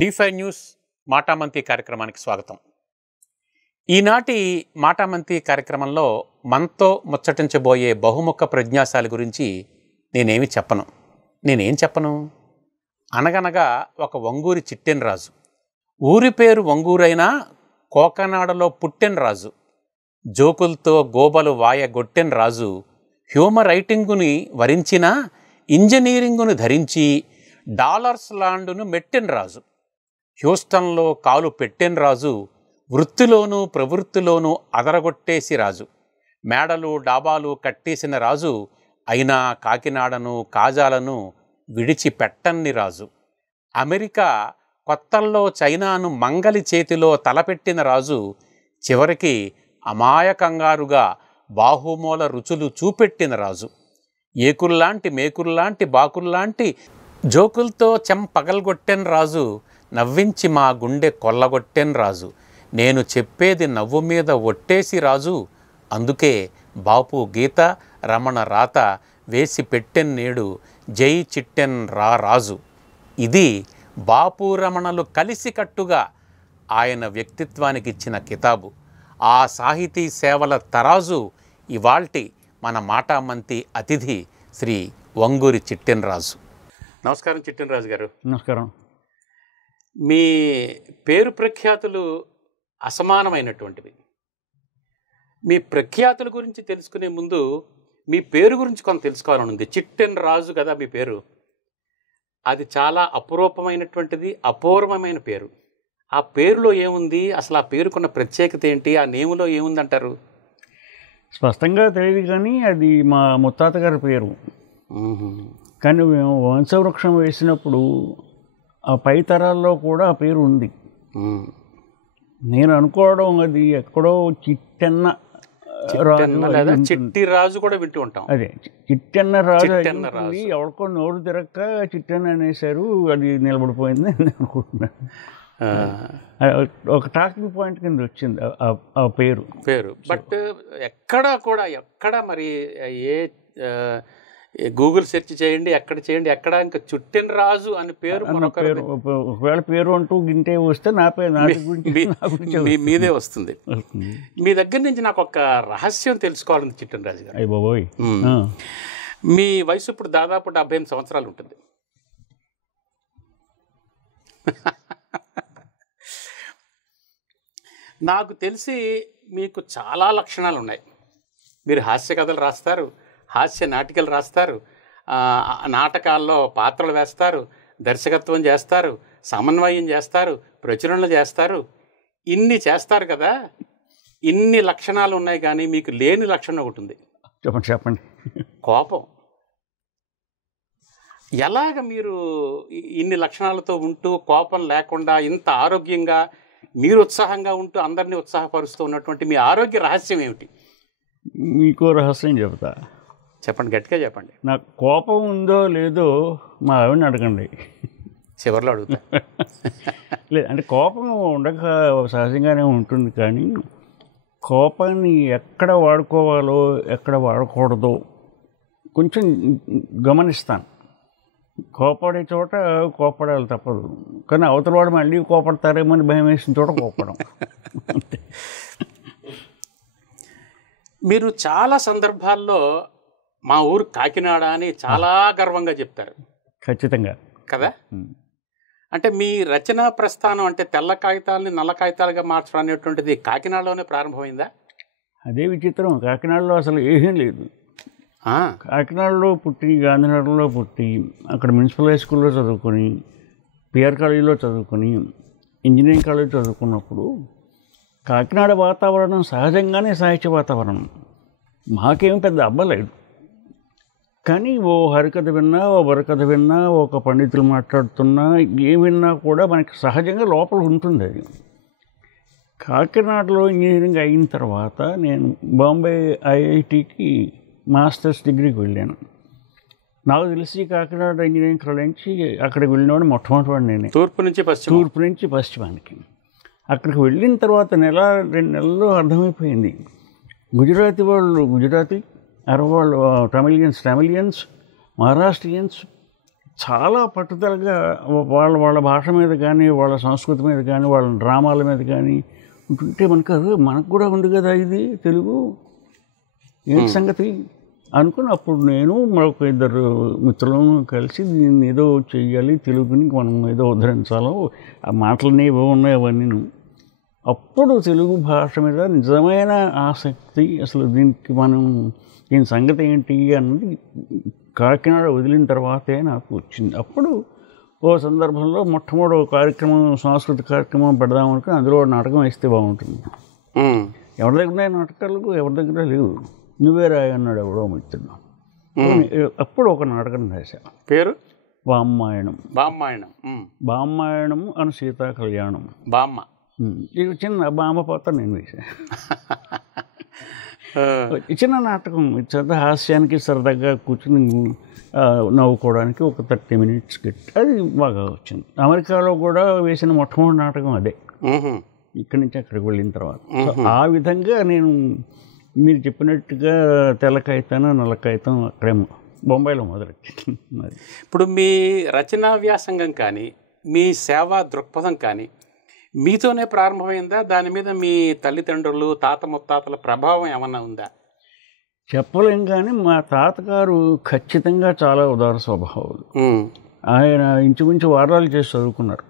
D5 news మాటామంతి కార్యక్రమానికి స్వాగతం. ఈనాటి మాటామంతి కార్యక్రమంలో మనతో ముచ్చటించబోయే బహుముఖ ప్రజ్ఞాశాలి గురించి నేనేం చెప్పను. అనగనగా ఒక వంగూరి చిట్టెన్ రాజు, ఊరి పేరు వంగూరైనా కోకనాడలో పుట్టెన్ రాజు, జోకులతో గోబలు వాయగొట్టెన్ రాజు, హ్యూమర్ రైటింగుని వరించిన ఇంజనీరింగును ధరించి డాలర్స్ లాండును మెట్టెన్ రాజు, హ్యూస్టన్లో కాలు పెట్టెన్ రాజు, వృత్తిలోనూ ప్రవృత్తిలోనూ అదరగొట్టేసి రాజు, మేడలు డాబాలు కట్టేసిన రాజు, అయినా కాకినాడను కాజాలను విడిచిపెట్టన్ని రాజు, అమెరికా కొత్తల్లో చైనాను మంగలి చేతిలో తలపెట్టిన రాజు, చివరికి అమాయకంగారుగా బాహుమూల రుచులు చూపెట్టిన రాజు, ఏకుల్లాంటి మేకుల్లాంటి బాకుల్లాంటి జోకులతో పగలగొట్టెన్ రాజు, నవ్వించి మా గుండె కొల్లగొట్టెన్ రాజు, నేను చెప్పేది నవ్వు మీద ఒట్టేసి రాజు, అందుకే బాపు గీత రమణ రాత వేసి పెట్టెన్ నేడు జై చిట్టెన్ రాజు. ఇది బాపు రమణలు కలిసికట్టుగా ఆయన వ్యక్తిత్వానికి ఇచ్చిన కితాబు. ఆ సాహితీ సేవల తరాజు ఇవాల్టి మన మాటామంతి అతిథి శ్రీ వంగూరి చిట్టెన్ రాజు. నమస్కారం చిట్టెన్ రాజు గారు. నమస్కారం. మీ పేరు ప్రఖ్యాతులు అసమానమైనటువంటివి. మీ ప్రఖ్యాతుల గురించి తెలుసుకునే ముందు మీ పేరు గురించి కొంత తెలుసుకోవాలని ఉంది. చిట్టెన్ రాజు కదా మీ పేరు. అది చాలా అపురూపమైనటువంటిది, అపూర్వమైన పేరు. ఆ పేరులో ఏముంది, అసలు ఆ పేరుకున్న ప్రత్యేకత ఏంటి, ఆ నేములో ఏముంది అంటారు? స్పష్టంగా తెలియదు, కానీ అది మా ముత్తాత గారి పేరు. కానీ మేము వంశవృక్షం వేసినప్పుడు ఆ పై తరాల్లో కూడా ఆ పేరు ఉంది. నేను అనుకోవడం అది ఎక్కడో చిట్టెన్న రాజు, చిట్టి రాజు కూడా వింటూ ఉంటాం. అదే చిట్టెన్న రాజు ఎవరికో నోరు తిరక్క చిట్టెన్న అనేసారు, అది నిలబడిపోయింది అని అనుకుంటున్నాను. ఒక టాకింగ్ పాయింట్ కింద వచ్చింది ఆ పేరు. బట్ ఎక్కడ మరి ఏ గూగుల్ సెర్చ్ చేయండి, ఎక్కడ ఇంకా చిట్టెన్ రాజు అని పేరు ఒకవేళ పేరు అంటూ గింటే వస్తే నా గురించి మీదే వస్తుంది. మీ దగ్గర నుంచి నాకు ఒక రహస్యం తెలుసుకోవాలని చిట్టెన్ రాజు గారు. అయ్య బాబోయ్, మీ వయసు ఇప్పుడు దాదాపు 78 సంవత్సరాలు ఉంటుంది. నాకు తెలిసి మీకు చాలా లక్షణాలు ఉన్నాయి. మీరు హాస్య కథలు రాస్తారు, హాస్య నాటికలు రాస్తారు, నాటకాల్లో పాత్రలు వేస్తారు, దర్శకత్వం చేస్తారు, సమన్వయం చేస్తారు, ప్రచురణలు చేస్తారు. ఇన్ని చేస్తారు కదా, ఇన్ని లక్షణాలు ఉన్నాయి, కానీ మీకు లేని లక్షణం ఒకటి ఉంది. చెప్పండి. కోపం. ఎలాగ మీరు ఇన్ని లక్షణాలతో ఉంటూ కోపం లేకుండా ఇంత ఆరోగ్యంగా, మీరు ఉత్సాహంగా ఉంటూ అందరినీ ఉత్సాహపరుస్తూ ఉన్నటువంటి మీ ఆరోగ్య రహస్యం ఏమిటి? మీకు రహస్యం చెబుతా. చెప్పండి, గట్టిగా చెప్పండి. నాకు కోపం ఉందో లేదో మా ఆవిడని అడగండి, చివరిలో అడుగుతా. లేదు అంటే కోపం ఉండక సహజంగానే ఉంటుంది, కానీ కోపాన్ని ఎక్కడ వాడుకోవాలో ఎక్కడ వాడకూడదో కొంచెం గమనిస్తాను. కోపడే చోట కోపడాలి తప్పదు, కానీ అవతల వాడు మళ్ళీ కోపడతారేమో అని భయం వేసిన చోట కోపడం. మీరు చాలా సందర్భాల్లో మా ఊరు కాకినాడ అని చాలా గర్వంగా చెప్తారు. ఖచ్చితంగా కదా. అంటే మీ రచనా ప్రస్థానం అంటే తెల్ల కాగితాలని నల్ల కాగితాలుగా మార్చడం అనేటువంటిది కాకినాడలోనే ప్రారంభమైందా? అదే విచిత్రం. కాకినాడలో అసలు ఏమీ లేదు. కాకినాడలో పుట్టి, గాంధీనగర్లో పుట్టి, అక్కడ మున్సిపల్ హై స్కూల్లో చదువుకొని, పిఆర్ కాలేజీలో చదువుకొని, ఇంజనీరింగ్ కాలేజ్ చదువుకున్నప్పుడు కాకినాడ వాతావరణం సహజంగానే సాహిత్య వాతావరణం. మాకేం పెద్ద అబ్బలేదు, కానీ ఓ హరికథ విన్నా, ఓ బుర్రకథ విన్నా, ఒక పండితులు మాట్లాడుతున్నా, ఏం విన్నా కూడా మనకి సహజంగా లోపల ఉంటుంది అది. కాకినాడలో ఇంజనీరింగ్ అయిన తర్వాత నేను బాంబే ఐఐటికి మాస్టర్స్ డిగ్రీకి వెళ్ళాను. నాకు తెలిసి కాకినాడ ఇంజనీరింగ్ కాలేజ్ నుంచి అక్కడికి వెళ్ళినవాడు మొట్టమొదటి నేనే. తూర్పు నుంచి పశ్చిమానికి. అక్కడికి వెళ్ళిన తర్వాత 2 నెలల్లో అర్థమైపోయింది, గుజరాతీ వాళ్ళు గుజరాతీ, అరబ్ వాళ్ళు తమిళియన్స్, మహారాష్ట్రియన్స్, చాలా పట్టుదలగా వాళ్ళ భాష మీద కానీ, వాళ్ళ సంస్కృతి మీద కానీ, వాళ్ళ డ్రామాల మీద కానీ ఉంటుంటే మనకు కూడా ఉంది కదా ఇది తెలుగు, ఏంటి సంగతి అనుకుని అప్పుడు నేను మరొక ఇద్దరు మిత్రులను కలిసి దీన్ని ఏదో చెయ్యాలి, తెలుగుని మనం ఏదో ఉద్ధరించాలో, ఆ మాటలన్నీ ఏవో ఉన్నాయి అవన్నీ. అప్పుడు తెలుగు భాష మీద నిజమైన ఆసక్తి, అసలు దీని సంగతి ఏంటి అన్నది కాకినాడ వదిలిన తర్వాతే నాకు వచ్చింది. అప్పుడు ఓ సందర్భంలో మొట్టమొదటి కార్యక్రమం, సాంస్కృతిక కార్యక్రమం పెడదామనుకుని అందులో నాటకం వేస్తే బాగుంటుంది. ఎవరి దగ్గర ఉన్నాయి నాటకాలు, ఎవరి దగ్గర లేవు. నువ్వే రాయి అన్నాడు ఎవడో మిత్రుడు. అప్పుడు ఒక నాటకం రాశా, పేరు బామ్మాయణం. బామ్మాయణం అని సీతా కళ్యాణం. బామ్మ ఇది చిన్న బామ్మ పాత్ర నేను వేసాను. చిన్న నాటకం, చదువు హాస్యానికి సరదాగా కూర్చుని నవ్వుకోవడానికి ఒక 30 minutes గిట్, అది బాగా వచ్చింది. అమెరికాలో కూడా వేసిన మొట్టమొదటి నాటకం అదే, ఇక్కడి నుంచి అక్కడికి వెళ్ళిన తర్వాత. ఆ విధంగా నేను మీరు చెప్పినట్టుగా తెల్ల కాగితం, నల్ల కాగితం అక్కడేమో బొంబాయిలో మొదలెట్టింది. ఇప్పుడు మీ రచనా వ్యాసంగం కానీ, మీ సేవా దృక్పథం కానీ మీతోనే ప్రారంభమైందా? దాని మీద మీ తల్లిదండ్రులు, తాత ముత్తాతల ప్రభావం ఏమన్నా ఉందా? చెప్పలేం, కానీ మా తాతగారు ఖచ్చితంగా చాలా ఉదార స్వభావాలు. ఆయన ఇంచుమించు వారాలు చేసి చదువుకున్నారు.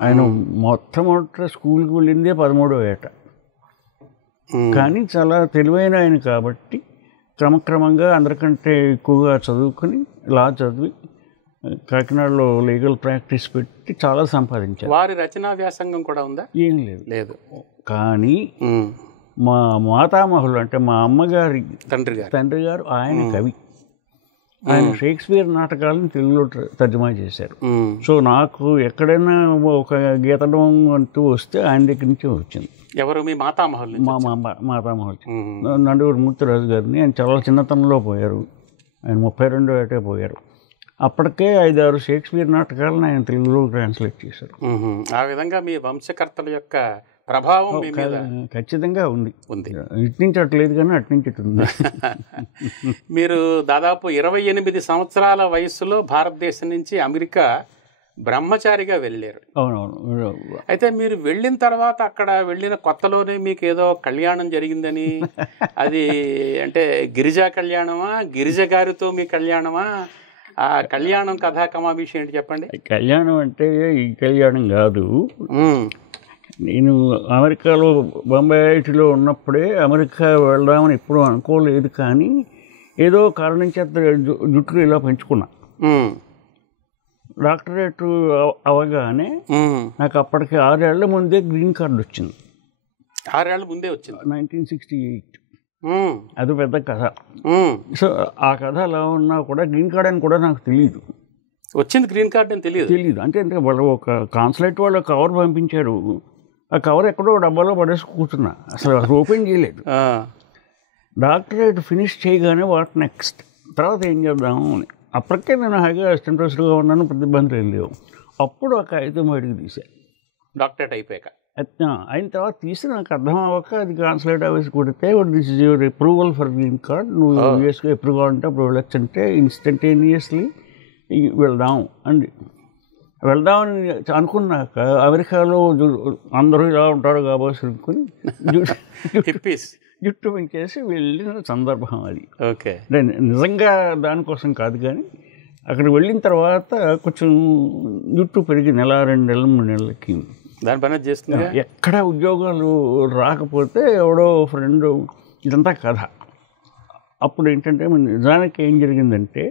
ఆయన మొట్టమొదట స్కూల్కి వెళ్ళిందే 13వ ఏట. కానీ చాలా తెలివైన ఆయన కాబట్టి క్రమక్రమంగా అందరికంటే ఎక్కువగా చదువుకుని లా చదివి కాకినాడలో లీగల్ ప్రాక్టీస్ పెట్టి చాలా సంపాదించారు. వారి రచనా వ్యాసంగం కూడా ఉందా? ఏం లేదు. కానీ మా మాతామహులు అంటే మా అమ్మగారి తండ్రి గారు ఆయన కవి. ఆయన షేక్స్పియర్ నాటకాలను తెలుగులో తర్జుమా చేశారు. సో నాకు ఎక్కడైనా ఒక గీతడం అంటూ వస్తే ఆయన దగ్గర నుంచి వచ్చింది. ఎవరు మీ మాతామహులు? మా మాతామహులు నండూరు మూర్తిరాజు గారిని. ఆయన చాలా చిన్నతనంలో పోయారు. ఆయన 32వ ఏటే పోయారు. అప్పటికే 5-6 షేక్స్పియర్ నాటకాలను ఆయన తెలుగులో ట్రాన్స్లేట్ చేశారు. ఆ విధంగా మీ వంశకర్తల యొక్క ప్రభావం ఖచ్చితంగా ఉంది. ఇటు నుంచి అట్లేదు కానీ అటు నుంచి ఇటు ఉంది. మీరు దాదాపు 28 సంవత్సరాల వయసులో భారతదేశం నుంచి అమెరికా బ్రహ్మచారిగా వెళ్ళారు. అవునవును. అయితే మీరు వెళ్ళిన తర్వాత అక్కడ వెళ్ళిన కొత్తలోనే మీకు ఏదో కళ్యాణం జరిగిందని, అది అంటే గిరిజా కళ్యాణమా, గిరిజ గారితో మీ కళ్యాణమా, ఆ కళ్యాణం కథా కమాభిషేకం ఏంటి చెప్పండి. కళ్యాణం అంటే ఈ కళ్యాణం కాదు. నేను అమెరికాలో బొంబాయిలో ఉన్నప్పుడే అమెరికా వెళ్దామని ఎప్పుడూ అనుకోలేదు. కానీ ఏదో కారణం చేత జుట్టు ఇలా పెంచుకున్నా. డాక్టరేట్ అవగానే నాకు అప్పటికి 6 ఏళ్ల ముందే గ్రీన్ కార్డు వచ్చింది. 6 ఏళ్ల ముందే వచ్చింది, 1968. అది పెద్ద కథ. సో ఆ కథ అలా ఉన్నా కూడా గ్రీన్ కార్డ్ అని కూడా నాకు తెలియదు. వచ్చింది గ్రీన్ కార్డ్ అని తెలియదు. అంటే వాళ్ళు ఒక కాన్సులేట్ వాళ్ళు కవర్ పంపించారు. ఆ కవర్ ఎక్కడో డబ్బాలో పడేసి కూర్చున్నా, అసలు ఓపెన్ చేయలేదు. డాక్టరేట్ ఫినిష్ చేయగానే వాట్ నెక్స్ట్, తర్వాత ఏం చేద్దాము అని. అప్పటికే నేను హాయిగా అసిస్టెంట్ ప్రొఫెసర్గా ఉన్నాను, ప్రతిబంధం లేవు. అప్పుడు ఒక 5 బయటకు తీశాను డాక్టరేట్ అయిపోయాక. అయిన తర్వాత తీసి నాకు అర్థం అవ్వక అది కాన్సులేట్ ఆఫీస్ కొడితే this is your approval for green card, నువ్వు యూఎస్కి అప్రూవ్ కావాలంటే అప్పుడు వెళ్ళొచ్చు అంటే ఇన్స్టంటేనియస్లీ వెళ్దామని అనుకున్నాక అమెరికాలో అందరూ ఇలా ఉంటారు కాబట్టి అనుకుని జుట్టు పెంచేసి వెళ్ళిన సందర్భం అది. ఓకే, నిజంగా దానికోసం కాదు, కానీ అక్కడికి వెళ్ళిన తర్వాత కొంచెం జుట్టు పెరిగి 1, 2 నెలలు 3 నెలలకి దాని పని చేస్తుంది. ఎక్కడ ఉద్యోగాలు రాకపోతే ఎవడో ఫ్రెండ్, ఇదంతా కథ. అప్పుడు ఏంటంటే నిజానికి ఏం జరిగిందంటే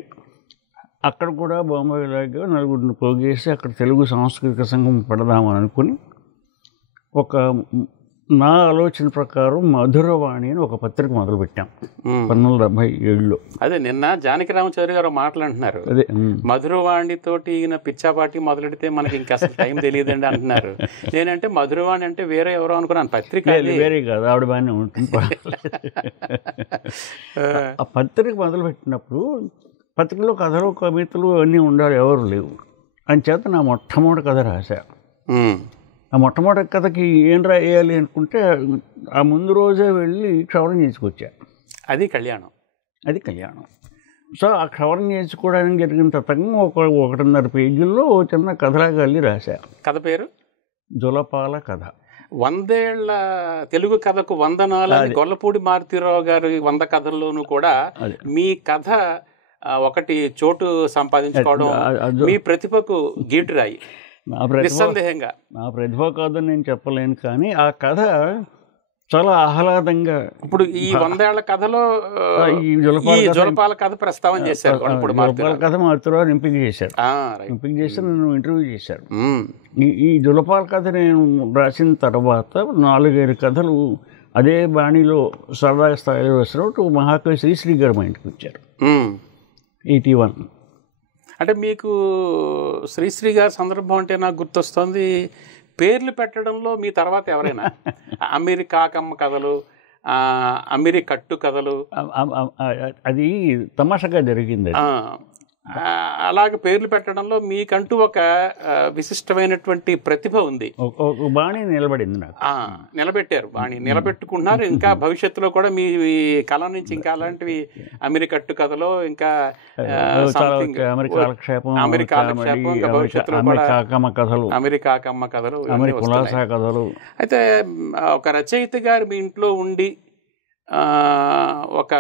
అక్కడ కూడా బొంబాయిలాగా 4 పోగేసి అక్కడ తెలుగు సాంస్కృతిక సంఘం పెడదామని అనుకుని నా ఆలోచన ప్రకారం మధురవాణి అని ఒక పత్రిక మొదలుపెట్టాం 1977లో. అదే నిన్న జానకి రామచారి గారు మాట్లాడుతున్నారు, అదే మధురవాణి తోటి ఈయన పిచ్చాపాటి మొదలెడితే మనకి ఇంకా అసలు టైం తెలియదండి అంటున్నారు. నేనంటే మధురవాణి అంటే వేరే ఎవరో అనుకున్నాను, పత్రిక వేరే కాదు, ఆవిడ బాగానే ఉంటుంది. ఆ పత్రిక మొదలుపెట్టినప్పుడు పత్రికలో కథలు కవితలు అన్నీ ఉండాలి, ఎవరు లేవు. అంచేత నా మొట్టమొదటి కథ రాశా. ఆ మొట్టమొదటి కథకి ఏం రాయాలి అనుకుంటే ఆ ముందు రోజే వెళ్ళి క్షవరం చేసుకొచ్చా. అది కళ్యాణం. సో ఆ కవర్ నేర్చుకోవడానికి జరిగిన తతంగం 1.5 పేజీల్లో ఓ చిన్న కథలాగా అల్లి రాశా. కథ పేరు జులపాల కథ. 100 ఏళ్ల తెలుగు కథకు వందనాలని గొల్లపూడి మారుతీరావు గారి 100 కథల్లోనూ కూడా మీ కథ ఒకటి చోటు సంపాదించుకోవడం మీ ప్రతిభకు గీటురాయి. నిస్సందేహంగా నా ప్రతిభ కాదని నేను చెప్పలేను, కానీ ఆ కథ చాలా ఆహ్లాదంగా. ఇప్పుడు ఈ 100 ఏళ్ల కథలో ఈ జులపాల కథ ప్రస్తావన చేశారు. జులపాల కథ మారుతీరావు ఎంపిక చేశారు. నన్ను ఇంటర్వ్యూ చేశారు. ఈ జులపాల కథ నేను రాసిన తర్వాత 4-5 కథలు అదే బాణీలో సరదాగా స్థాయిలో వేసినట్టు మహాకవి శ్రీశ్రీ గారు మా ఇంటికి వచ్చారు. 81. అంటే మీకు శ్రీశ్రీ గారి సందర్భం అంటే నాకు గుర్తొస్తుంది, పేర్లు పెట్టడంలో మీ తర్వాత ఎవరైనా అమెరికాకమ్మ కథలు, అమెరికట్టు కథలు, అది తమాషాగా జరిగింది. అలాగే పేర్లు పెట్టడంలో మీకంటూ ఒక విశిష్టమైనటువంటి ప్రతిభ ఉంది. బాణి నిలబడింది నాకు. నిలబెట్టారు, బాణి నిలబెట్టుకుంటున్నారు. ఇంకా భవిష్యత్తులో కూడా మీ కళ నుంచి ఇంకా అలాంటివి అమెరికట్టు కథలో ఇంకా భవిష్యత్తులో అమెరికాకమ్మ కథలు, అయితే ఒక రచయిత గారు మీ ఇంట్లో ఉండి ఒక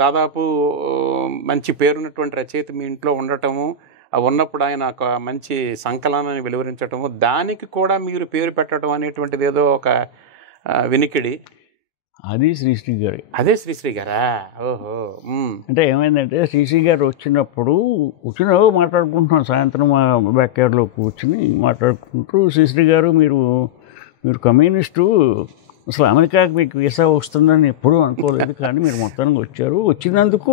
దాదాపు మంచి పేరున్నటువంటి రచయిత మీ ఇంట్లో ఉండటము, ఉన్నప్పుడు ఆయన ఒక మంచి సంకలనాన్ని వెలువరించటము, దానికి కూడా మీరు పేరు పెట్టడం అనేటువంటిది ఏదో ఒక వినికిడి. అది శ్రీశ్రీ గారు. అదే శ్రీశ్రీ గారా? ఓహో. అంటే ఏమైందంటే శ్రీశ్రీ గారు వచ్చినప్పుడు మాట్లాడుకుంటున్నాం, సాయంత్రం మా బ్యాక్ యార్డ్లో కూర్చుని మాట్లాడుకుంటూ, శ్రీశ్రీ గారు మీరు కమ్యూనిస్టు, అసలు అమెరికాకి మీకు వీసా వస్తుందని ఎప్పుడూ అనుకోలేదు, కానీ మీరు మొత్తానికి వచ్చారు, వచ్చినందుకు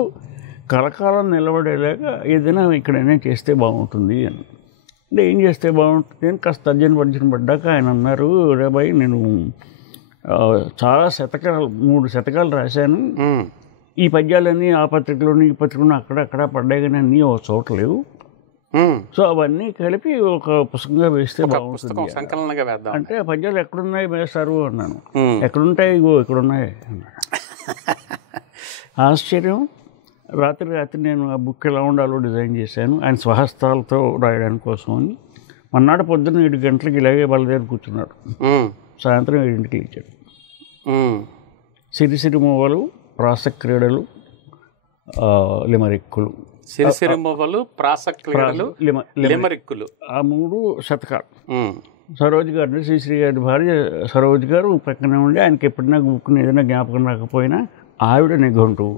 కలకాలం నిలబడేలాగా ఏదైనా ఇక్కడైనా చేస్తే బాగుంటుంది అని. అంటే ఏం చేస్తే బాగుంటుంది అని కాస్త తర్జన పడ్డాక ఆయన అన్నారు, రే బాయ్ నేను చాలా 3 శతకాలు రాశాను, ఈ పద్యాలన్నీ ఆ పత్రికలోని ఈ పత్రికలోని అక్కడ పడ్డాయి, కానీ అన్నీ ఒక చోట లేవు, సో అవన్నీ కలిపి ఒక పుస్తకంగా వేస్తే బాగుంటుంది, సంకలనంగా వేద్దాం అంటే ఆ పద్యాలు ఎక్కడున్నాయి వేస్తారు అన్నాను. ఎక్కడుంటాయి? ఇగో ఇక్కడున్నాయి అన్నాడు. ఆశ్చర్యం. రాత్రి నేను ఆ బుక్ ఎలా ఉండాలో డిజైన్ చేశాను, ఆయన స్వహస్తాలతో రాయడానికి కోసం అని. మన్నాడు పొద్దున్న 7 గంటలకి ఇలాగే వాళ్ళ దగ్గర కూర్చున్నాడు, సాయంత్రం 7ంటికి లేచాడు. సిరిసిరి మూవలు, ప్రాసక్రీడలు, లిమరిక్కులు. సిరిసిరి మూవలు, ప్రాసక్రీడలు, లిమరిక్కులు, ఆ 3 శతకాలు. సరోజ్ గారు, శ్రీశ్రీ గారి భార్య సరోజ్ గారు పక్కనే ఉండి ఆయనకి ఎప్పుడైనా బుక్ని ఏదైనా జ్ఞాపకం రాకపోయినా ఆవిడ నిఘంటువు.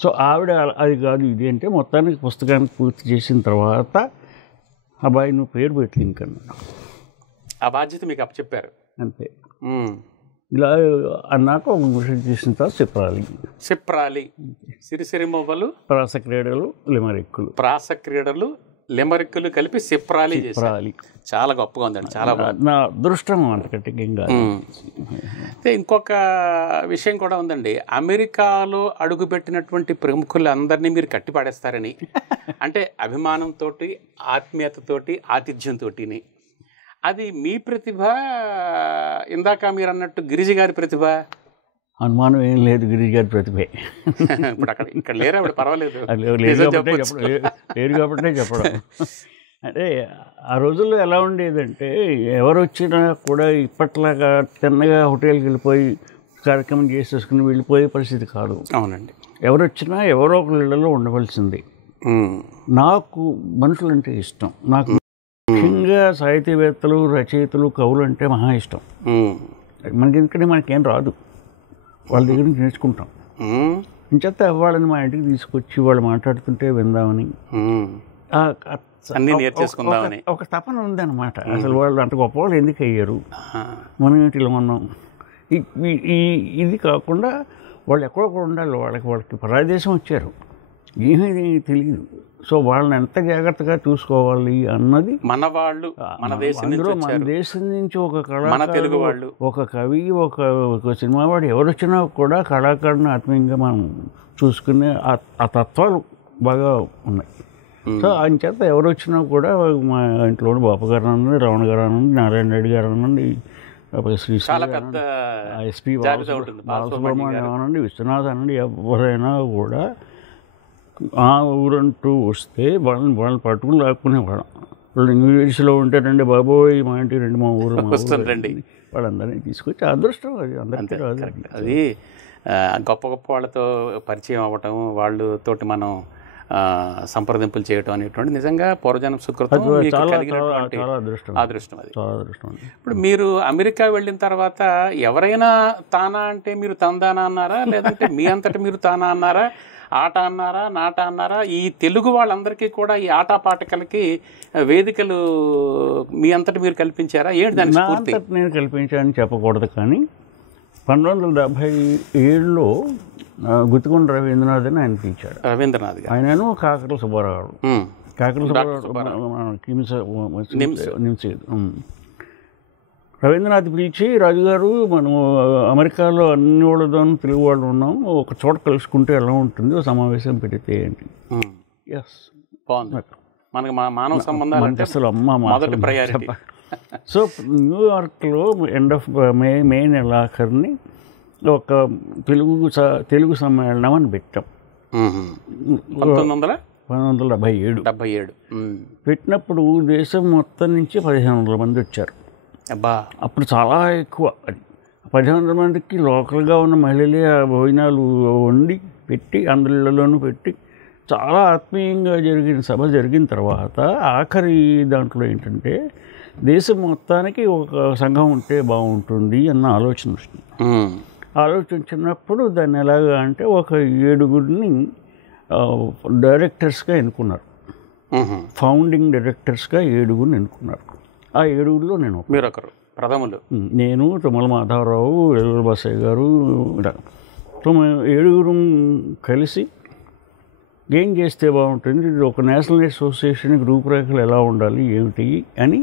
సో ఆవిడ అది కాదు ఇది అంటే మొత్తానికి పుస్తకాన్ని పూర్తి చేసిన తర్వాత, అబ్బాయి నువ్వు పేరు పెట్టి ఇంకన్నా ఆ బాధ్యత మీకు అప్పచెప్పారు అంతే. ఇలా అన్నాక ఒక విషయం చేసిన తర్వాత సిప్రాలి. సిరిసిరి మూవలు, ప్రాసక్రీడలు, లిమరిక్కులు కలిపి సిప్రాలి. చాలా గొప్పగా ఉందండి, చాలా నా అదృష్టం అంతకంటే ఏం కాదు. అయితే ఇంకొక విషయం కూడా ఉందండి, అమెరికాలో అడుగుపెట్టినటువంటి ప్రముఖులందరినీ మీరు కట్టిపడేస్తారని, అంటే అభిమానంతో, ఆత్మీయతతో, ఆతిథ్యంతో. అది మీ ప్రతిభ, ఇందాక మీరు అన్నట్టు గిరిజి గారి ప్రతిభ? అనుమానం ఏం లేదు, గిరిజి గారి ప్రతిభే. ఇప్పుడు ఇక్కడ లేరు ఆవిడ, పర్వాలేదు, లేరు కాబట్టే చెప్పడం. అంటే ఆ రోజుల్లో ఎలా ఉండేదంటే ఎవరు వచ్చినా కూడా ఇప్పట్లాగా తిన్నగా హోటల్కి వెళ్ళిపోయి కార్యక్రమం చేసేసుకుని వెళ్ళిపోయే పరిస్థితి కాదు. అవునండి. ఎవరు వచ్చినా ఎవరో ఒక ఇళ్లలో ఉండవలసింది. నాకు మనుషులంటే ఇష్టం, నాకు ముఖ్యంగా సాహితీవేత్తలు, రచయితలు, కవులు అంటే మహా ఇష్టం. మనకి ఎందుకంటే మనకేం రాదు, వాళ్ళ దగ్గర నుంచి నేర్చుకుంటాం. ఇంచేత వాళ్ళని మా ఇంటికి తీసుకొచ్చి వాళ్ళు మాట్లాడుతుంటే విందామని, ఒక తపన ఉందన్నమాట. అసలు వాళ్ళు అంత గొప్ప వాళ్ళు ఎందుకు అయ్యారు, మనం ఇలా ఉన్నాం, ఇది కాకుండా వాళ్ళు ఎక్కడొక్కడ ఉండాలి, వాళ్ళకి పరాదేశం వచ్చారు, ఏమీ తెలియదు. సో వాళ్ళని ఎంత జాగ్రత్తగా చూసుకోవాలి అన్నది మన వాళ్ళు, మన దేశం నుంచి ఒక కళాకారుడు, ఒక కవి, ఒక సినిమా వాడు ఎవరు వచ్చినా కూడా కళాకారుని ఆత్మీయంగా మనం చూసుకునే ఆ తత్వాలు బాగా ఉన్నాయి. సో ఆయన చేత ఎవరు వచ్చినా కూడా మా ఇంట్లో బాపు గారు అనండి, రమణ గారు అనండి, నారాయణ రెడ్డి గారు అనండి, చాలా పెద్ద ఎస్పీ బాలసుబ్రహ్మణ్యం అనండి, విశ్వనాథ్ అనండి, ఎవరైనా కూడా ఆ ఊరంటూ వస్తే వాళ్ళని పట్టుకుని లాక్కునేవాళ్ళం. వాళ్ళు ఇంగ్లీష్లో ఉంటారండి, బాబోయ్ మా ఇంటి రండి, మా ఊరు వస్తుందండి, వాళ్ళందరినీ తీసుకొచ్చి అదృష్టం అది అందరికీ రాదు. అది గొప్ప గొప్ప వాళ్ళతో పరిచయం అవ్వటం, వాళ్ళతోటి మనం సంప్రదింపులు చేయటం అనేటువంటి నిజంగా పూర్వజన్మ సుకృతం, అదృష్టం అది. ఇప్పుడు మీరు అమెరికా వెళ్ళిన తర్వాత ఎవరైనా తానా అంటే మీరు తందానా అన్నారా, లేదంటే మీ అంతటి మీరు తానా అన్నారా, ఆట అన్నారా, నాట అన్నారా? ఈ తెలుగు వాళ్ళందరికీ కూడా ఈ ఆటపాటకలకి వేదికలు మీ అంతటి మీరు కల్పించారా? ఏంటి దాని స్ఫూర్తి? నేను కల్పించానని చెప్పకూడదు, కానీ 1977లో గుత్తికొండ రవీంద్రనాథ్ అని ఆయన పిలిచాడు. రవీంద్రనాథ్ ఆయనను కాకర్ల సుబ్బారావు, నిమ్స్ రవీంద్రనాథ్ పిలిచి, రాజుగారు మనం అమెరికాలో అన్ని వాళ్ళతోనూ తెలుగు వాళ్ళు ఉన్నాం, ఒక చోట కలుసుకుంటే ఎలా ఉంటుంది, ఒక సమావేశం పెడితే ఏంటి. ఎస్, బాగుంది. మనకి మానవ సంబంధాలు అసలు మొదటి ప్రయారిటీ. సో న్యూయార్క్లో ఎండ్ ఆఫ్ మే నెలాఖరిని ఒక తెలుగు సమ్మేళనం అని పెట్టాం. 1977 పెట్టినప్పుడు దేశం మొత్తం నుంచి 1500 మంది వచ్చారు. అప్పుడు చాలా ఎక్కువ. 1500 మందికి లోకల్గా ఉన్న మహిళలే ఆ భోజనాలు వండి పెట్టి అందరిలోనూ పెట్టి చాలా ఆత్మీయంగా జరిగిన సభ జరిగిన తర్వాత ఆఖరి దాంట్లో ఏంటంటే దేశం మొత్తానికి ఒక సంఘం ఉంటే బాగుంటుంది అన్న ఆలోచన వచ్చింది. ఆలోచించినప్పుడు దాన్ని ఎలాగా అంటే ఒక 7గురిని డైరెక్టర్స్గా ఎన్నుకున్నారు. ఫౌండింగ్ డైరెక్టర్స్గా 7గురిని ఎన్నుకున్నారు. ఆ 7గురిలో మీరు ఒకరు ప్రథములు. నేను, తుమ్మల మాధవరావు, ఎల్లుల బసయ్య గారు, సో మేము 7గురు కలిసి ఏం చేస్తే బాగుంటుంది, ఒక నేషనల్ అసోసియేషన్ రూపురేఖలు ఎలా ఉండాలి ఏమిటి అని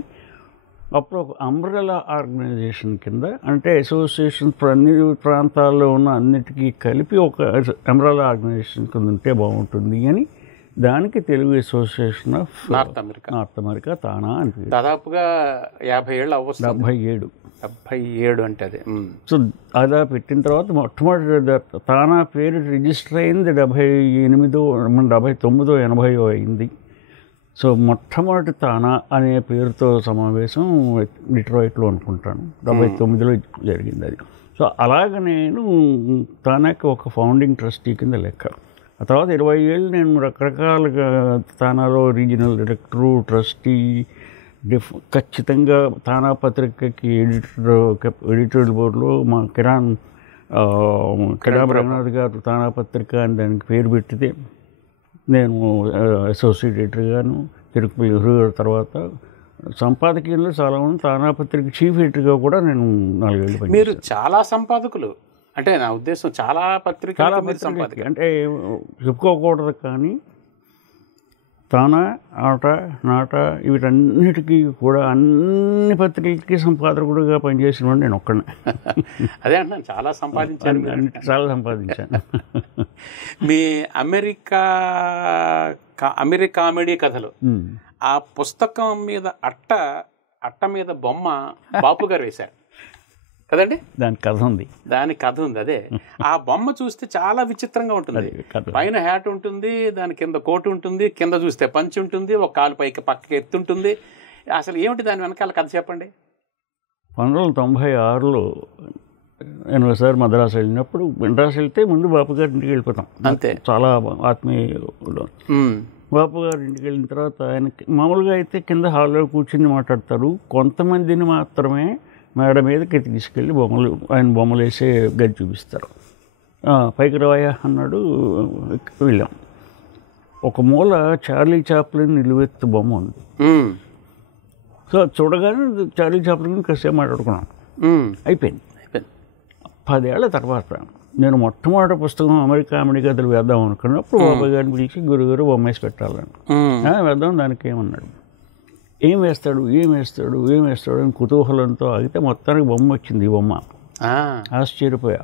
అప్పుడు ఒక అంబ్రెలా ఆర్గనైజేషన్ కింద, అంటే అసోసియేషన్ అన్ని ప్రాంతాల్లో ఉన్న అన్నిటికీ కలిపి ఒక అంబ్రెలా ఆర్గనైజేషన్ కింద ఉంటే బాగుంటుంది అని దానికి Telugu association of North America TANA అని దాదాపుగా 50 ఏళ్ళు అవ్వచ్చు. 77 అంటే అదే. సో అలా పెట్టిన తర్వాత మొట్టమొదటి తానా పేరు రిజిస్టర్ అయింది 78, 79, 80 అయింది. సో మొట్టమొదటి తానా అనే పేరుతో సమావేశం డిట్రాయిట్లో అనుకుంటాను 79లో జరిగింది అది. సో అలాగ నేను తానాకి ఒక ఫౌండింగ్ ట్రస్టీ కింద లెక్క. ఆ తర్వాత 20 ఏళ్ళు నేను రకరకాలుగా తానాలో రీజనల్ డైరెక్టరు, ట్రస్టీ, ఖచ్చితంగా తానా పత్రికకి ఎడిటోరియల్ బోర్డులో మా కిరాణ్ రఘునాథ్ గారు తానా పత్రిక అని దానికి పేరు పెట్టితే నేను అసోసియేట్ ఎడిటర్గాను, తిరుపతి గారి తర్వాత సంపాదకీయంలో చాలామంది తానా పత్రిక చీఫ్ ఎడిటర్గా కూడా నేను 4 ఏళ్ళు పని. మీరు చాలా సంపాదకులు అంటే నా ఉద్దేశం చాలా పత్రికలు అంటే చెప్పుకోకూడదు, కానీ తానా, ఆట, నాట వీటన్నిటికీ కూడా అన్ని పత్రికలకి సంపాదకుడుగా పనిచేసిన వాడు నేను ఒక్కడే. అదే అంటున్నాను, చాలా సంపాదించాను. మీ అమెరికా కామెడీ కథలు, ఆ పుస్తకం మీద అట్ట మీద బొమ్మ బాపు గారు వేశారు కదండి, దాని కథ ఉంది. అదే ఆ బొమ్మ చూస్తే చాలా విచిత్రంగా ఉంటుంది. పైన హ్యాట్ ఉంటుంది, దాని కింద కోటు ఉంటుంది, కింద చూస్తే పంచి ఉంటుంది, ఒక కాలు పక్కకి ఎత్తుంటుంది. అసలు ఏమిటి దాని వెనకాల కథ చెప్పండి. 1996లో నేను ఒకసారి మద్రాసు వెళ్ళినప్పుడు, మద్రాసు వెళ్తే ముందు బాపు గారి ఇంటికి వెళ్ళిపోతాం, అంతే, చాలా ఆత్మీయ. బాపు గారి ఇంటికి వెళ్ళిన తర్వాత ఆయనకి మామూలుగా అయితే కింద హాల్లో కూర్చుని మాట్లాడతారు, కొంతమందిని మాత్రమే మేడ మీదకి తీసుకెళ్ళి ఆయన బొమ్మలు వేసే గది చూపిస్తారు. పైకి రావయ్యా అన్నాడు, వెళ్ళాం. ఒక మూల చార్లీ చాప్లిన్ నిలువెత్తు బొమ్మ ఉంది. సో చూడగానే చార్లీ చాప్లిన్ కాసేపు మాట్లాడుకున్నాం, అయిపోయింది. 10 ఏళ్ల తర్వాత నేను మొట్టమొదటి పుస్తకం అమెరికా కామెడీ కథలు వేద్దాం అనుకున్నప్పుడు బాబాయ్ గారిని పిలిచి గురుగారు బొమ్మ వేసి పెట్టాలని వేద్దాం. దానికి ఏమన్నాడు, ఏం వేస్తాడు అని కుతూహలంతో ఆగితే మొత్తానికి బొమ్మ వచ్చింది. ఈ బొమ్మ ఆశ్చర్యపోయా.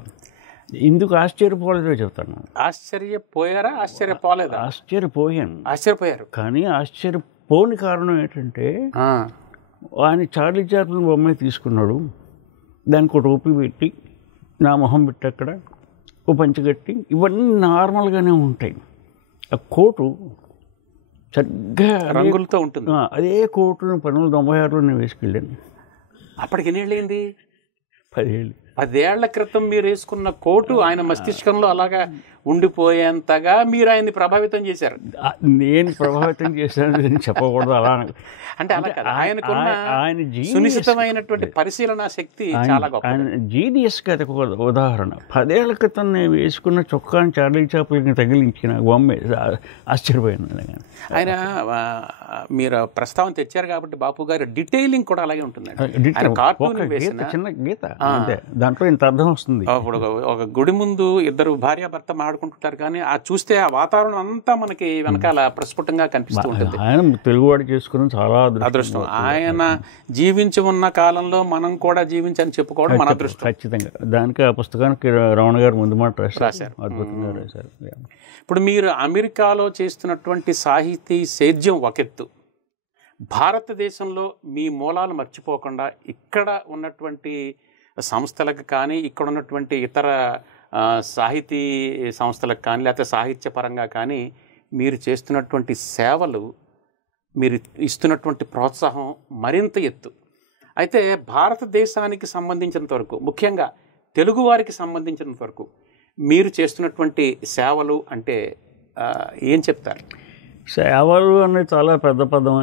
ఎందుకు ఆశ్చర్యపోలేదో చెప్తాను. ఆశ్చర్యపోయారు. కానీ ఆశ్చర్యపోని కారణం ఏంటంటే ఆయన చార్లీ చాప్లిన్ బొమ్మే తీసుకున్నాడు, దానికి ఒక టోపీ పెట్టి నా మొహం పెట్టి అక్కడ ఓ పంచగట్టి ఇవన్నీ నార్మల్గానే ఉంటాయి. ఆ కోటు సరిగ్గా రంగులతో ఉంటుంది. అదే కోటును 1996లో నేను వేసుకెళ్ళాను. అప్పటికి ఎన్ని ఏళ్ళైంది? 10 ఏళ్ళు. 10 ఏళ్ల క్రితం మీరు వేసుకున్న కోటు ఆయన మస్తిష్కంలో అలాగా ఉండిపోయేంతగా మీరు ఆయన్ని ప్రభావితం చేశారు. నేను ప్రభావితం చేశానని చెప్పకూడదు. అలా అంటే అలా కదా, ఆయనకున్న ఆయన సునిశ్చితమైనటువంటి పరిశీలన శక్తి చాలా గొప్ప. ఆయన జీనియస్ కథ ఉదాహరణ. 10 ఏళ్ల క్రితం నేను వేసుకున్న చొక్కాని చార్లీ చాప్లిన్కి తగిలించిన బొమ్మే. ఆశ్చర్యపోయాను. ఆయన మీరు ప్రస్తావన తెచ్చారు కాబట్టి బాపు గారు డీటెయిలింగ్ కూడా అలాగే ఉంటుందండి. కార్టూన్ వేసిన చిన్న గీత అంతే, దాంట్లో ఇంత అర్థం వస్తుంది. ఇప్పుడు ఒక గుడి ముందు ఇద్దరు భార్యాభర్త మాడుకుంటుంటారు, కానీ ఆ చూస్తే ఆ వాతావరణం అంతా మనకి వెనకాల ప్రస్ఫుటంగా కనిపిస్తూ ఉంటుంది. ఆయన తెలుగువాడు చేసుకుని చాలా అదృష్టం. ఆయన జీవించి ఉన్న కాలంలో మనం కూడా జీవించని చెప్పుకోవడం మన అదృష్టం. ఖచ్చితంగా. దానికి ఆ పుస్తకానికి రమణ గారు ముందు మాట రాశారు, అద్భుతంగా రాశారు. ఇప్పుడు మీరు అమెరికాలో చేస్తున్నటువంటి సాహితీ సేద్యం ఒక ఎత్తు, భారతదేశంలో మీ మూలాలు మర్చిపోకుండా ఇక్కడ ఉన్నటువంటి సంస్థలకు కానీ ఇక్కడ ఉన్నటువంటి ఇతర సాహితీ సంస్థలకు కానీ లేకపోతే సాహిత్యపరంగా కానీ మీరు చేస్తున్నటువంటి సేవలు, మీరు ఇస్తున్నటువంటి ప్రోత్సాహం మరింత ఎత్తు. అయితే భారతదేశానికి సంబంధించినంత వరకు, ముఖ్యంగా తెలుగువారికి సంబంధించినంత వరకు మీరు చేస్తున్నటువంటి సేవలు అంటే ఏం చెప్తారు? సేవలు అనేది చాలా పెద్ద పదం,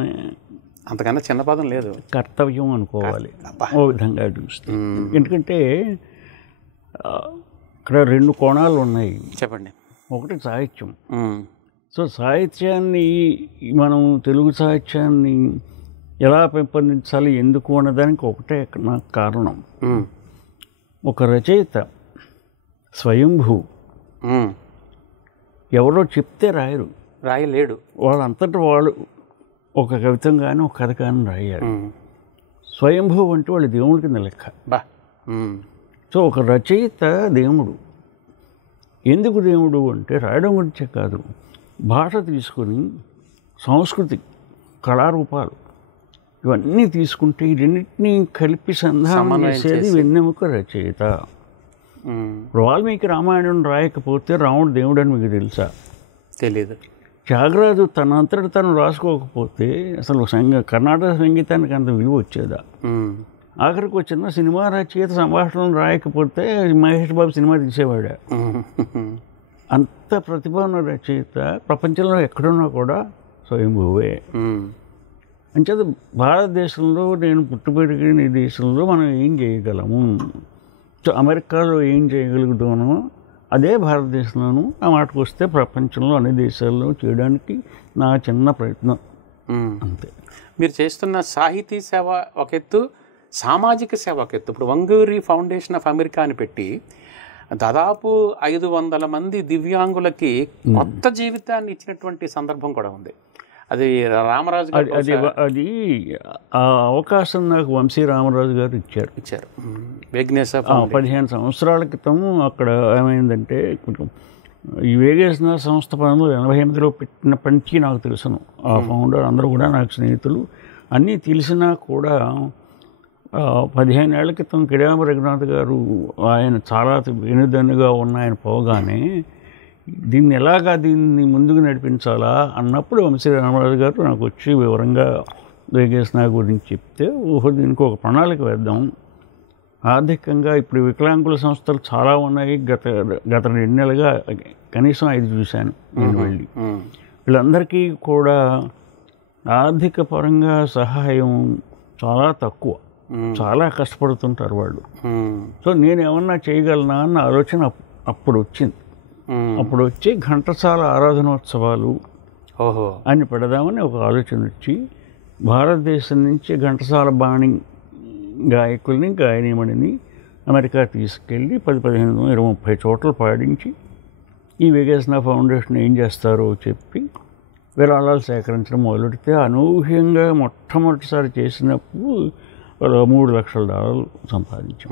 అంతకన్నా చిన్న పదం లేదు. కర్తవ్యం అనుకోవాలి ఓ విధంగా చూస్తే. ఎందుకంటే ఇక్కడ 2 కోణాలు ఉన్నాయి. చెప్పండి. ఒకటి సాహిత్యం. సో సాహిత్యాన్ని మనం తెలుగు సాహిత్యాన్ని ఎలా పెంపొందించాలి, ఎందుకు అన్నదానికి ఒకటే నాకు కారణం. ఒక రచయిత స్వయంభూ, ఎవరో చెప్తే రాయలేడు. వాళ్ళంతటా వాళ్ళు ఒక కవిత కానీ ఒక కథ కానీ రాయాలి. స్వయంభూ అంటే వాళ్ళు దేవుడి కింద లెక్క. సో ఒక రచయిత దేవుడు. ఎందుకు దేవుడు అంటే రాయడం గురించే కాదు, భాష తీసుకొని సంస్కృతి, కళారూపాలు ఇవన్నీ తీసుకుంటే వీటన్నిటినీ కలిపి సంధానం చేసేది వెన్నెముక రచయిత. వాల్మీకి రామాయణం రాయకపోతే రాముడు దేవుడు అని మీకు తెలుసా? తెలియదు. త్యాగరాజు తనంతట తను రాసుకోకపోతే అసలు కర్ణాటక సంగీతానికి అంత విలువ వచ్చేదా? ఆఖరికి వచ్చిన సినిమా రచయిత సంభాషణలు రాయకపోతే మహేష్ బాబు సినిమా తీసేవాడా? అంత ప్రతిభ ఉన్న రచయిత ప్రపంచంలో ఎక్కడున్నా కూడా స్వయంభువే. అంచేత భారతదేశంలో, నేను పుట్టుబడిగిన ఈ దేశంలో మనం ఏం చేయగలము, సో అమెరికాలో ఏం చేయగలుగుతామో అదే భారతదేశంలోనూ ఆ మాటకు వస్తే ప్రపంచంలో అన్ని దేశాల్లో చేయడానికి నా చిన్న ప్రయత్నం అంతే. మీరు చేస్తున్న సాహితీ సేవ ఒక ఎత్తు, సామాజిక సేవ ఒక ఎత్తు. ఇప్పుడు వంగూరి ఫౌండేషన్ ఆఫ్ అమెరికా అని పెట్టి దాదాపు 500 మంది దివ్యాంగులకి కొత్త జీవితాన్ని ఇచ్చినటువంటి సందర్భం కూడా ఉంది. అది రామరాజు గారు, అది ఆ అవకాశం నాకు వంశీ రామరాజు గారు ఇచ్చారు. వేగ్నేశ 15 సంవత్సరాల క్రితం అక్కడ ఏమైందంటే, ఈ వేగేశ్న సంస్థ 1988లో పెట్టినప్పటి నుంచి నాకు తెలుసును. ఆ ఫౌండర్ అందరూ కూడా నాకు స్నేహితులు. అన్నీ తెలిసినా కూడా 15 ఏళ్ల క్రితం కిడాంబ రఘునాథ్ గారు, ఆయన చాలా వెనుదన్నుగా ఉన్న ఆయన పోగానే దీన్ని ముందుకు నడిపించాలా అన్నప్పుడు వంశీ రామరాజు గారు నాకు వచ్చి వివరంగా వేగేశ్న గురించి చెప్తే, ఓహో దీనికి ఒక ప్రణాళిక వేద్దాం. ఆర్థికంగా ఇప్పుడు వికలాంగుల సంస్థలు చాలా ఉన్నాయి. గత 2 నెలలుగా కనీసం 5 చూశాను నేను వెళ్ళి. వీళ్ళందరికీ కూడా ఆర్థిక పరంగా సహాయం చాలా తక్కువ, చాలా కష్టపడుతుంటారు వాళ్ళు. సో నేను ఏమన్నా చేయగలనా అన్న ఆలోచన అప్పుడు వచ్చింది. అప్పుడు వచ్చి ఘంటసాల ఆరాధనోత్సవాలు అని పెడదామని ఒక ఆలోచన వచ్చి, భారతదేశం నుంచి ఘంటసాల బాణి గాయకుల్ని, గాయనిమణిని అమెరికా తీసుకెళ్ళి 10, 15, 20, 30 చోట్ల పాడించి ఈ వేగేశ్న ఫౌండేషన్ ఏం చేస్తారో చెప్పి విరాళాలు సేకరించడం మొదలెడితే, అనూహ్యంగా మొట్టమొదటిసారి చేసినప్పుడు $3 లక్షల సంపాదించాం.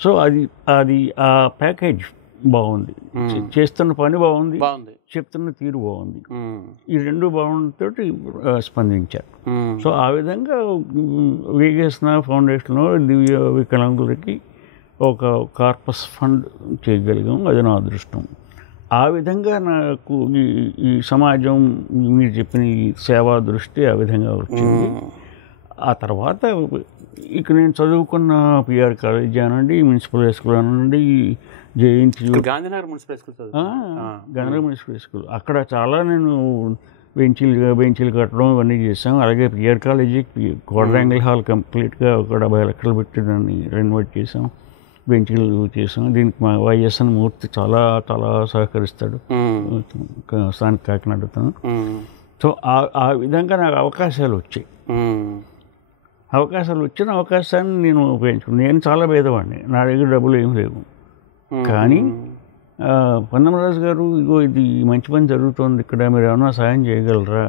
సో అది ఆ ప్యాకేజ్ బాగుంది, చేస్తున్న పని బాగుంది, బాగుంది, చెప్తున్న తీరు బాగుంది. ఈ రెండు బాగుంతో స్పందించారు. సో ఆ విధంగా వేగేసిన ఫౌండేషన్ దివ్య వికలాంగులకి ఒక కార్పస్ ఫండ్ చేయగలిగాం. అది నా అదృష్టం. ఆ విధంగా నాకు ఈ సమాజం మీరు చెప్పిన ఈ సేవా దృష్టి ఆ విధంగా వచ్చింది. ఆ తర్వాత ఇక నేను చదువుకున్న పిఆర్ కాలేజ్ అనండి, మున్సిపల్ హై స్కూల్ అనండి, JNTU, Gandhinagar municipal school, Gandhinagar municipal school, అక్కడ చాలా నేను బెంచీలు కట్టడం ఇవన్నీ చేసాం. అలాగే పిఆర్ కాలేజీకి క్వాడ్రాంగిల్ హాల్ కంప్లీట్గా ఒక 70 లక్షలు పెట్టి దాన్ని రెనోవేట్ చేసాం, బెంచీలు చేసాం. దీనికి మా వైఎస్ఎన్ మూర్తి చాలా చాలా సహకరిస్తాడు, స్థానిక కాకినాడతో. సో ఆ విధంగా నాకు అవకాశాలు వచ్చాయి. వచ్చిన అవకాశాన్ని నేను ఉపయోగించుకున్నాను. నేను చాలా పేదవాడిని, నా దగ్గర డబ్బులు ఏమి లేవు. కానీ పొన్నమరాజు గారు, ఇగో ఇది మంచి పని జరుగుతుంది ఇక్కడ, మీరు ఏమైనా సాయం చేయగలరా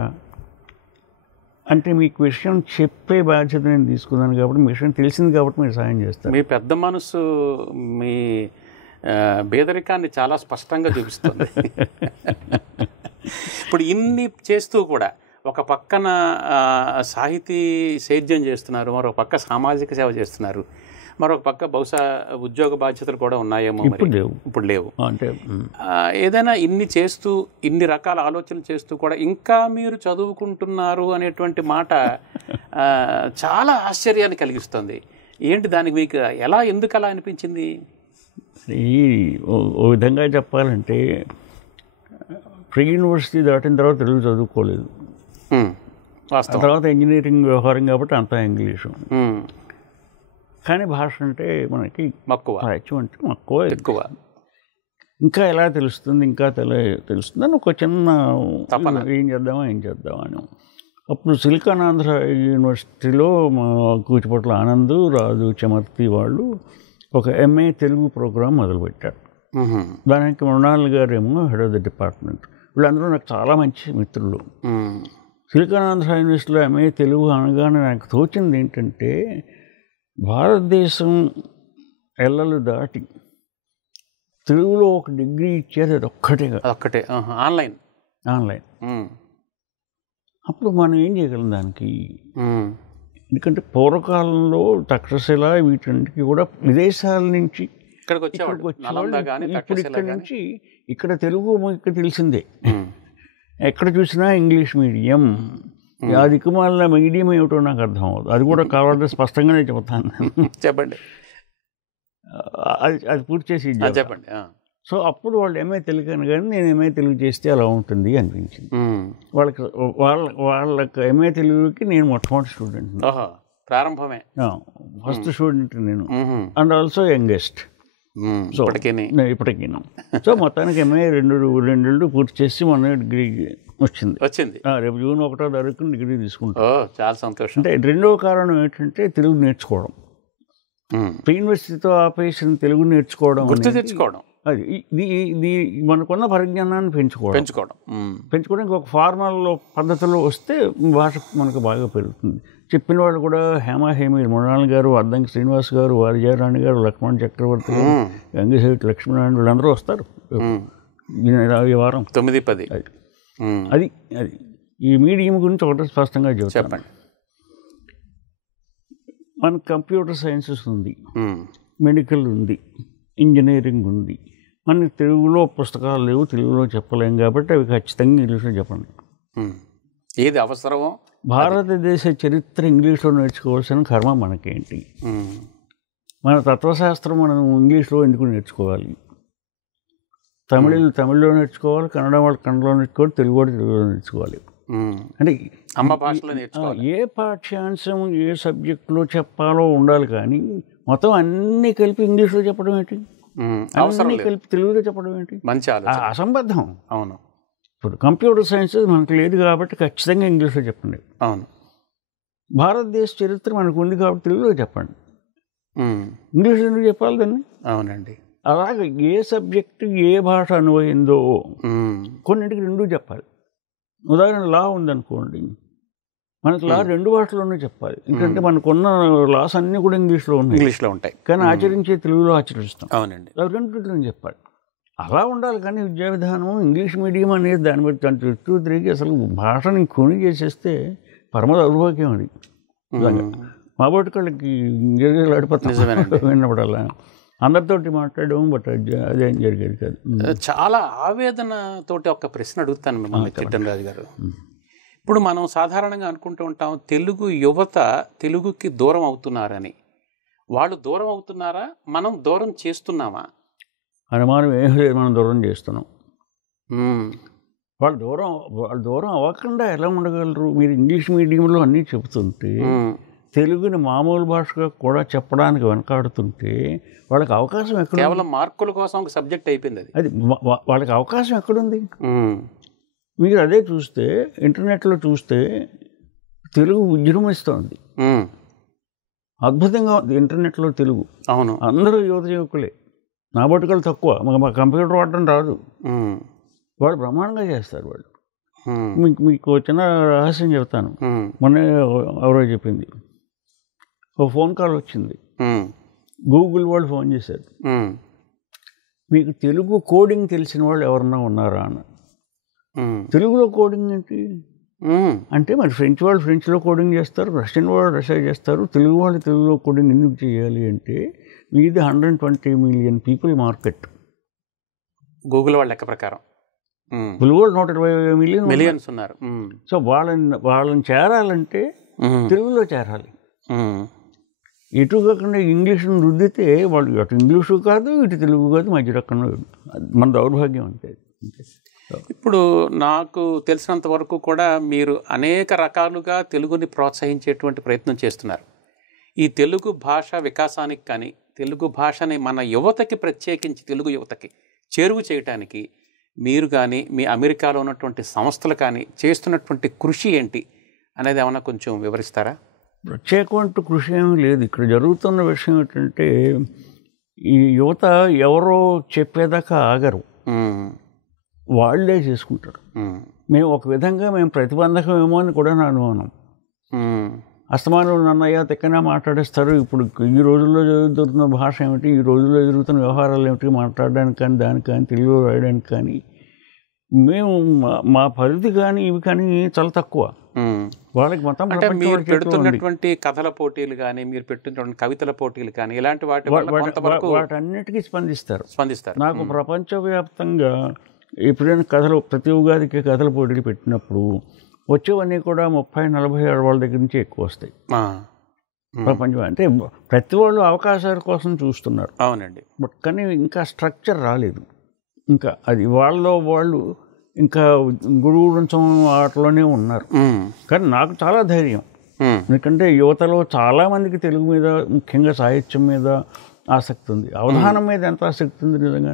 అంటే, మీకు విషయం చెప్పే బాధ్యత నేను తీసుకున్నాను కాబట్టి, మీ విషయం తెలిసింది కాబట్టి మీరు సాయం చేస్తారు. మీ పెద్ద మనసు మీ పేదరికాన్ని చాలా స్పష్టంగా చూపిస్తుంది. ఇప్పుడు ఇన్ని చేస్తూ కూడా ఒక పక్కన సాహితీ సేద్యం చేస్తున్నారు, మరొక పక్క సామాజిక సేవ చేస్తున్నారు, మరొక పక్క బహుశా ఉద్యోగ బాధ్యతలు కూడా ఉన్నాయేమో, ఇప్పుడు లేవు. అంటే ఏదైనా ఇన్ని చేస్తూ, ఇన్ని రకాల ఆలోచనలు చేస్తూ కూడా ఇంకా మీరు చదువుకుంటున్నారు అనేటువంటి మాట చాలా ఆశ్చర్యాన్ని కలిగిస్తుంది. ఏంటి దానికి మీకు ఎందుకు అలా అనిపించింది? ఓ విధంగా చెప్పాలంటే, ప్రీ యూనివర్సిటీ దాటిన తర్వాత తెలుగు చదువుకోలేదు. తర్వాత ఇంజనీరింగ్ వ్యవహారం కాబట్టి అంతా ఇంగ్లీషు. కానీ భాష అంటే మనకి మక్కువ, అంటే మక్కువ ఎక్కువ. ఇంకా ఎలా తెలుస్తుంది అని ఒక చిన్న ఏం చేద్దామని. అప్పుడు సిలికానాంధ్ర యూనివర్సిటీలో మా కూచిపట్ల ఆనంద్, రాజు, చమర్తి వాళ్ళు ఒక ఎంఏ తెలుగు ప్రోగ్రాం మొదలుపెట్టారు. దానికి మృణాల్ గారేమో హెడ్ ఆఫ్ ది డిపార్ట్మెంట్. వీళ్ళందరూ నాకు చాలా మంచి మిత్రులు. సిలికానాంధ్ర యూనివర్సిటీలో ఎంఏ తెలుగు అనగానే నాకు తోచింది ఏంటంటే, భారతదేశం ఎల్లలు దాటి తెలుగులో ఒక డిగ్రీ ఇచ్చేది అది ఒక్కటే ఆన్లైన్. అప్పుడు మనం ఏం చేయగలం దానికి? ఎందుకంటే పూర్వకాలంలో తక్షశిల వీటన్నిటికీ కూడా విదేశాల నుంచి ఇక్కడికి వచ్చేవాళ్ళు. ఇప్పుడు ఇక్కడ నుంచి ఇక్కడ తెలుగు ఇక్కడ తెలిసిందే. ఎక్కడ చూసినా ఇంగ్లీష్ మీడియం. ఆ దిక్కుమాల మీడియం ఏమిటో నాకు అర్థం అవుతుంది. అది కూడా కావాలంటే స్పష్టంగానే చెబుతాను. చెప్పండి. అది పూర్తి చేసి చెప్పండి. సో అప్పుడు వాళ్ళు ఎంఏ తెలుగు అని, కానీ నేను ఎంఏ తెలుగు చేస్తే అలా ఉంటుంది అనిపించింది. వాళ్ళకి ఎంఏ తెలుగుకి నేను మొట్టమొదటి స్టూడెంట్, ప్రారంభమే, ఫస్ట్ స్టూడెంట్ నేను, అండ్ ఆల్సో యంగెస్ట్. సో ఇప్పటికీ సో మొత్తానికి ఎంఏ రెండేళ్ళు పూర్తి చేసి మన డిగ్రీ వచ్చింది. రేపు జూన్ 1వ తారీఖున డిగ్రీ తీసుకుంటాం. చాలా సంతోషం. అంటే రెండవ కారణం ఏంటంటే తెలుగు నేర్చుకోవడం. ప్రీ యూనివర్సిటీతో ఆపేసిన తెలుగు నేర్చుకోవడం, తెచ్చుకోవడం, అది ఇది మనకున్న పరిజ్ఞానాన్ని పెంచుకోవడానికి ఒక ఫార్మల్ పద్ధతిలో వస్తే భాష మనకు బాగా పెరుగుతుంది. చెప్పిన వాళ్ళు కూడా హేమీ మృణాల్ గారు, అద్దంకి శ్రీనివాస్ గారు, వారిజారాణి గారు, లక్ష్మణ్ చక్రవర్తి గారు, గంగశెట్టి లక్ష్మీనారాయణ, వీళ్ళందరూ వస్తారు ఈ వారం 9-10. అది ఈ మీడియం గురించి ఒకటి స్పష్టంగా చెప్పండి. మనకు కంప్యూటర్ సైన్సెస్ ఉంది, మెడికల్ ఉంది, ఇంజనీరింగ్ ఉంది. మనకి తెలుగులో పుస్తకాలు లేవు, తెలుగులో చెప్పలేం కాబట్టి అవి ఖచ్చితంగా ఇంగ్లీష్లో చెప్పండి. ఏది అవసరమో. భారతదేశ చరిత్ర ఇంగ్లీష్లో నేర్చుకోవాల్సిన కర్మ మనకేంటి? మన తత్వశాస్త్రం మనం ఇంగ్లీష్లో ఎందుకు నేర్చుకోవాలి? తమిళ్లో నేర్చుకోవాలి, కన్నడ వాళ్ళు కన్నడలో నేర్చుకోవాలి, తెలుగు వాళ్ళు తెలుగులో నేర్చుకోవాలి. అంటే అమ్మ భాషలో నేర్చుకోవాలి. ఏ పాఠ్యాంశం ఏ సబ్జెక్టులో చెప్పాలో ఉండాలి, కానీ మొత్తం అన్నీ కలిపి ఇంగ్లీష్లో చెప్పడం ఏంటి? అన్నీ కలిపి తెలుగులో చెప్పడం ఏంటి? మంచి అసంబద్ధం. అవును. ఇప్పుడు కంప్యూటర్ సైన్స్ మనకు లేదు కాబట్టి ఖచ్చితంగా ఇంగ్లీష్లో చెప్పండి. అవును. భారతదేశ చరిత్ర మనకు ఉంది కాబట్టి తెలుగులో చెప్పండి. ఇంగ్లీష్లో ఎందుకు చెప్పాలి దాన్ని? అవునండి. అలాగే ఏ సబ్జెక్టు ఏ భాష అనువైందో కొన్నింటికి రెండూ చెప్పాలి. ఉదాహరణ లా ఉందనుకోండి, మనకు లా 2 భాషల్లోనే చెప్పాలి. ఎందుకంటే మనకున్న లాస్ అన్నీ కూడా ఇంగ్లీష్లో ఉంటాయి, కానీ ఆచరించే తెలుగులో ఆచరిస్తాం. అవునండి. అవి రెండింటిలో చెప్పాలి. అలా ఉండాలి. కానీ విద్యా విధానం ఇంగ్లీష్ మీడియం అనేది దాన్ని బట్టి దాని చుట్టూ తిరిగి అసలు భాషని ఖూని చేసేస్తే పరమ దౌర్భాగ్యం అది. మా బోటికాళ్ళకి నిజమేనండి. విన్నప్పుడల్లా అందరితోటి మాట్లాడడం, బట్ అదేం జరిగేది కాదు. చాలా ఆవేదనతోటి ఒక ప్రశ్న అడుగుతాను మిమ్మల్ని చిట్టన్ రాజు గారు. ఇప్పుడు మనం సాధారణంగా అనుకుంటూ ఉంటాం తెలుగు యువత తెలుగుకి దూరం అవుతున్నారని. వాళ్ళు దూరం అవుతున్నారా, మనం దూరం చేస్తున్నామా? అనుమానం ఏం లేదు, మనం దూరం చేస్తున్నాం. వాళ్ళు దూరం అవ్వకుండా ఎలా ఉండగలరు? మీరు ఇంగ్లీష్ మీడియంలో అన్నీ చెబుతుంటే, తెలుగుని మామూలు భాషగా కూడా చెప్పడానికి వెనకాడుతుంటే వాళ్ళకి అవకాశం ఎక్కడ? కేవలం మార్కుల కోసం ఒక సబ్జెక్ట్ అయిపోయింది అది. అది వాళ్ళకి అవకాశం ఎక్కడుంది? మీరు అదే చూస్తే, ఇంటర్నెట్లో చూస్తే తెలుగు విజృంభిస్తోంది. అద్భుతంగా ఉంది ఇంటర్నెట్లో తెలుగు. అవును, అందరూ యువకులే. నా బతుకలు తక్కువ, మా కంప్యూటర్ వాడటం రాదు, వాళ్ళు బ్రహ్మాండంగా చేస్తారు. వాళ్ళు మీకు చిన్న రహస్యం చెప్తాను. మొన్న ఎవరో చెప్పింది, ఓ ఫోన్ కాల్ వచ్చింది, గూగుల్ వాళ్ళు ఫోన్ చేశారు, మీకు తెలుగు కోడింగ్ తెలిసిన వాళ్ళు ఎవరన్నా ఉన్నారా అని. తెలుగులో కోడింగ్ ఏంటి అంటే, మరి ఫ్రెంచ్ వాళ్ళు ఫ్రెంచ్లో కోడింగ్ చేస్తారు, రష్యన్ వాళ్ళు రష్యా చేస్తారు, తెలుగు వాళ్ళు తెలుగులో కోడింగ్ ఎందుకు చేయాలి అంటే, మీది 120 మిలియన్ పీపుల్ మార్కెట్ గూగుల్ వాళ్ళ లెక్క ప్రకారం. తెలుగు వాళ్ళు 120 మిలియన్స్ ఉన్నారు. సో వాళ్ళని చేరాలంటే తెలుగులో చేరాలి. ఇటు కాకుండా ఇంగ్లీష్ను రుద్దితే వాళ్ళు అటు ఇంగ్లీషు కాదు, ఇటు తెలుగు కాదు, మధ్య రకం. మన దౌర్భాగ్యం అంతే. ఇప్పుడు నాకు తెలిసినంత వరకు కూడా మీరు అనేక రకాలుగా తెలుగుని ప్రోత్సహించేటువంటి ప్రయత్నం చేస్తున్నారు. ఈ తెలుగు భాష వికాసానికి కానీ, తెలుగు భాషని మన యువతకి, ప్రత్యేకించి తెలుగు యువతకి చేరువ చేయటానికి మీరు కానీ, మీ అమెరికాలో ఉన్నటువంటి సంస్థలు కానీ చేస్తున్నటువంటి కృషి ఏంటి అనేది ఏమన్నా కొంచెం వివరిస్తారా? ప్రత్యేకమైన కృషి ఏమీ లేదు. ఇక్కడ జరుగుతున్న విషయం ఏంటంటే, ఈ యువత ఎవరో చెప్పేదాకా ఆగరు, వాళ్ళే చేసుకుంటారు. మేము ఒక విధంగా మేము ప్రతిబంధకం ఏమో అని కూడా నా అనుమానం. అస్తమానం నన్నయ్య తెక్కన మాట్లాడేస్తారు. ఇప్పుడు ఈ రోజుల్లో జరుగుతున్న భాష ఏమిటి, ఈ రోజుల్లో జరుగుతున్న వ్యవహారాలు ఏమిటి మాట్లాడడానికి కానీ, దానికి కానీ, తెలుగులో రాయడానికి కానీ మేము మా పరిధి కానీ ఇవి కానీ చాలా తక్కువ. వాళ్ళకి మొత్తం అంటే మీరు పెడుతున్నటువంటి కథల పోటీలు కానీ, మీరు పెడుతున్నటువంటి కవితల పోటీలు కానీ, ఇలాంటి వాటన్నిటికీ స్పందిస్తారు. నాకు ప్రపంచవ్యాప్తంగా ఎప్పుడైనా కథలు, ప్రతి ఉగాదికి కథల పోటీలు పెట్టినప్పుడు వచ్చేవన్నీ కూడా 30-40 వాళ్ళ దగ్గర నుంచి ఎక్కువ వస్తాయి. ప్రపంచం అంటే ప్రతి వాళ్ళు అవకాశాల కోసం చూస్తున్నారు. అవునండి. బట్ కానీ ఇంకా స్ట్రక్చర్ రాలేదు. ఇంకా అది వాళ్ళు ఇంకా గురువు నుంచం ఆటలోనే ఉన్నారు. కానీ నాకు చాలా ధైర్యం, ఎందుకంటే యువతలో చాలామందికి తెలుగు మీద, ముఖ్యంగా సాహిత్యం మీద ఆసక్తి ఉంది. అవధానం మీద ఎంత ఆసక్తి ఉంది, నిజంగా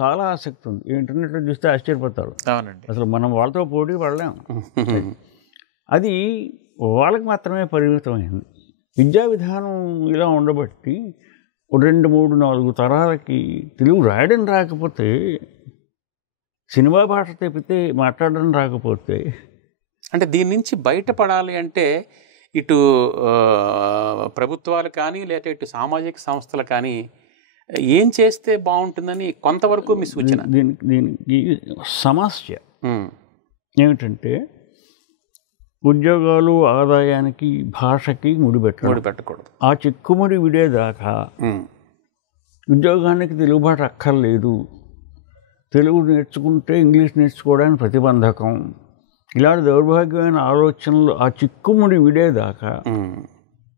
చాలా ఆసక్తి ఉంది. ఇంటర్నెట్లో చూస్తే ఆశ్చర్యపోతారు. అసలు మనం వాళ్ళతో పోటీ పడలేము. అది వాళ్ళకి మాత్రమే పరిమితమైంది. విద్యా విధానం ఇలా ఉండబట్టి 2, 3, 4 తరాలకి తెలుగు రాయడం రాకపోతే, సినిమా భాష తప్పితే మాట్లాడడం రాకపోతే, అంటే దీని నుంచి బయటపడాలి అంటే ఇటు ప్రభుత్వాలు కానీ, లేదా ఇటు సామాజిక సంస్థలు కానీ ఏం చేస్తే బాగుంటుందని కొంతవరకు మీ సూచన? దీనికి సమస్య ఏమిటంటే, ఉద్యోగాలు, ఆదాయానికి, భాషకి ముడిపెట్టకూడదు. ఆ చిక్కుముడి విడేదాకా ఉద్యోగానికి తెలుగు భాష అక్కర్లేదు, తెలుగు నేర్చుకుంటే ఇంగ్లీష్ నేర్చుకోవడానికి ప్రతిబంధకం, ఇలాంటి దౌర్భాగ్యమైన ఆలోచనలు ఆ చిక్కుముడి విడేదాకా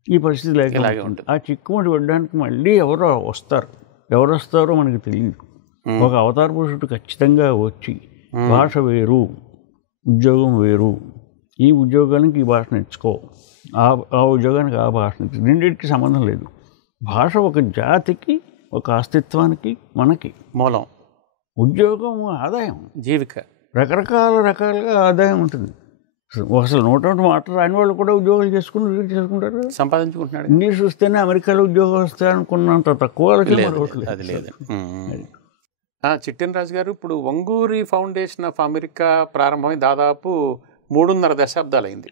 ఈ పరిస్థితి లేకపోతే ఉంటుంది. ఆ చిక్కుముడి విడడానికి మళ్ళీ ఎవరు వస్తారో మనకు తెలియదు. ఒక అవతార పురుషుడు ఖచ్చితంగా వచ్చి, భాష వేరు, ఉద్యోగం వేరు, ఈ ఉద్యోగానికి ఈ భాష నేర్చుకో, ఆ ఉద్యోగానికి ఆ భాష నేర్చుకో, రెండింటికి సంబంధం లేదు. భాష ఒక జాతికి, ఒక అస్తిత్వానికి, మనకి మూలం. ఉద్యోగం ఆదాయం, జీవిక, రకరకాలుగా ఆదాయం ఉంటుంది. అసలు 100 మాటలు రాని వాళ్ళు కూడా ఉద్యోగాలు చేసుకుంటారు, సంపాదించుకుంటున్నాడు. ఇంగ్లీష్ వస్తేనే అమెరికాలో ఉద్యోగం వస్తాయి అనుకున్నంత తక్కువ అది లేదు. చిట్టన్ రాజు గారు, ఇప్పుడు వంగూరి ఫౌండేషన్ ఆఫ్ అమెరికా ప్రారంభమై దాదాపు 3.5 దశాబ్దాలు అయింది.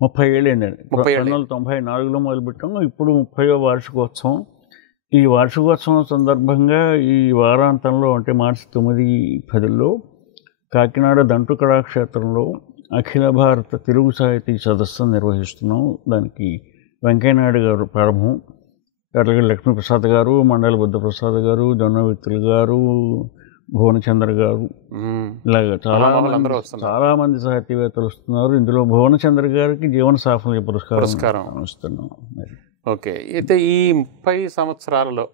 30 ఏళ్ళు అయిందండి. 1994లో మొదలుపెట్టాము. ఇప్పుడు 30వ వార్షికోత్సవం. ఈ వార్షికోత్సవం సందర్భంగా ఈ వారాంతంలో అంటే మార్చి 9, 10లో కాకినాడ దంటు కళాక్షేత్రంలో అఖిల భారత తెలుగు సాహితీ సదస్సు నిర్వహిస్తున్నాం. దానికి వెంకయ్యనాయుడు గారు ప్రారంభం, అట్లాగే లక్ష్మీప్రసాద్ గారు, మండల బుద్ధప్రసాద్ గారు, జొన్నవిత్తులు గారు, భువనచంద్ర గారు, ఇలాగ చాలామంది సాహితీవేత్తలు వస్తున్నారు. ఇందులో భువనచంద్ర గారికి జీవన సాఫల్య పురస్కారం ఇస్తున్నాం. ఓకే, అయితే ఈ 30 సంవత్సరాలలో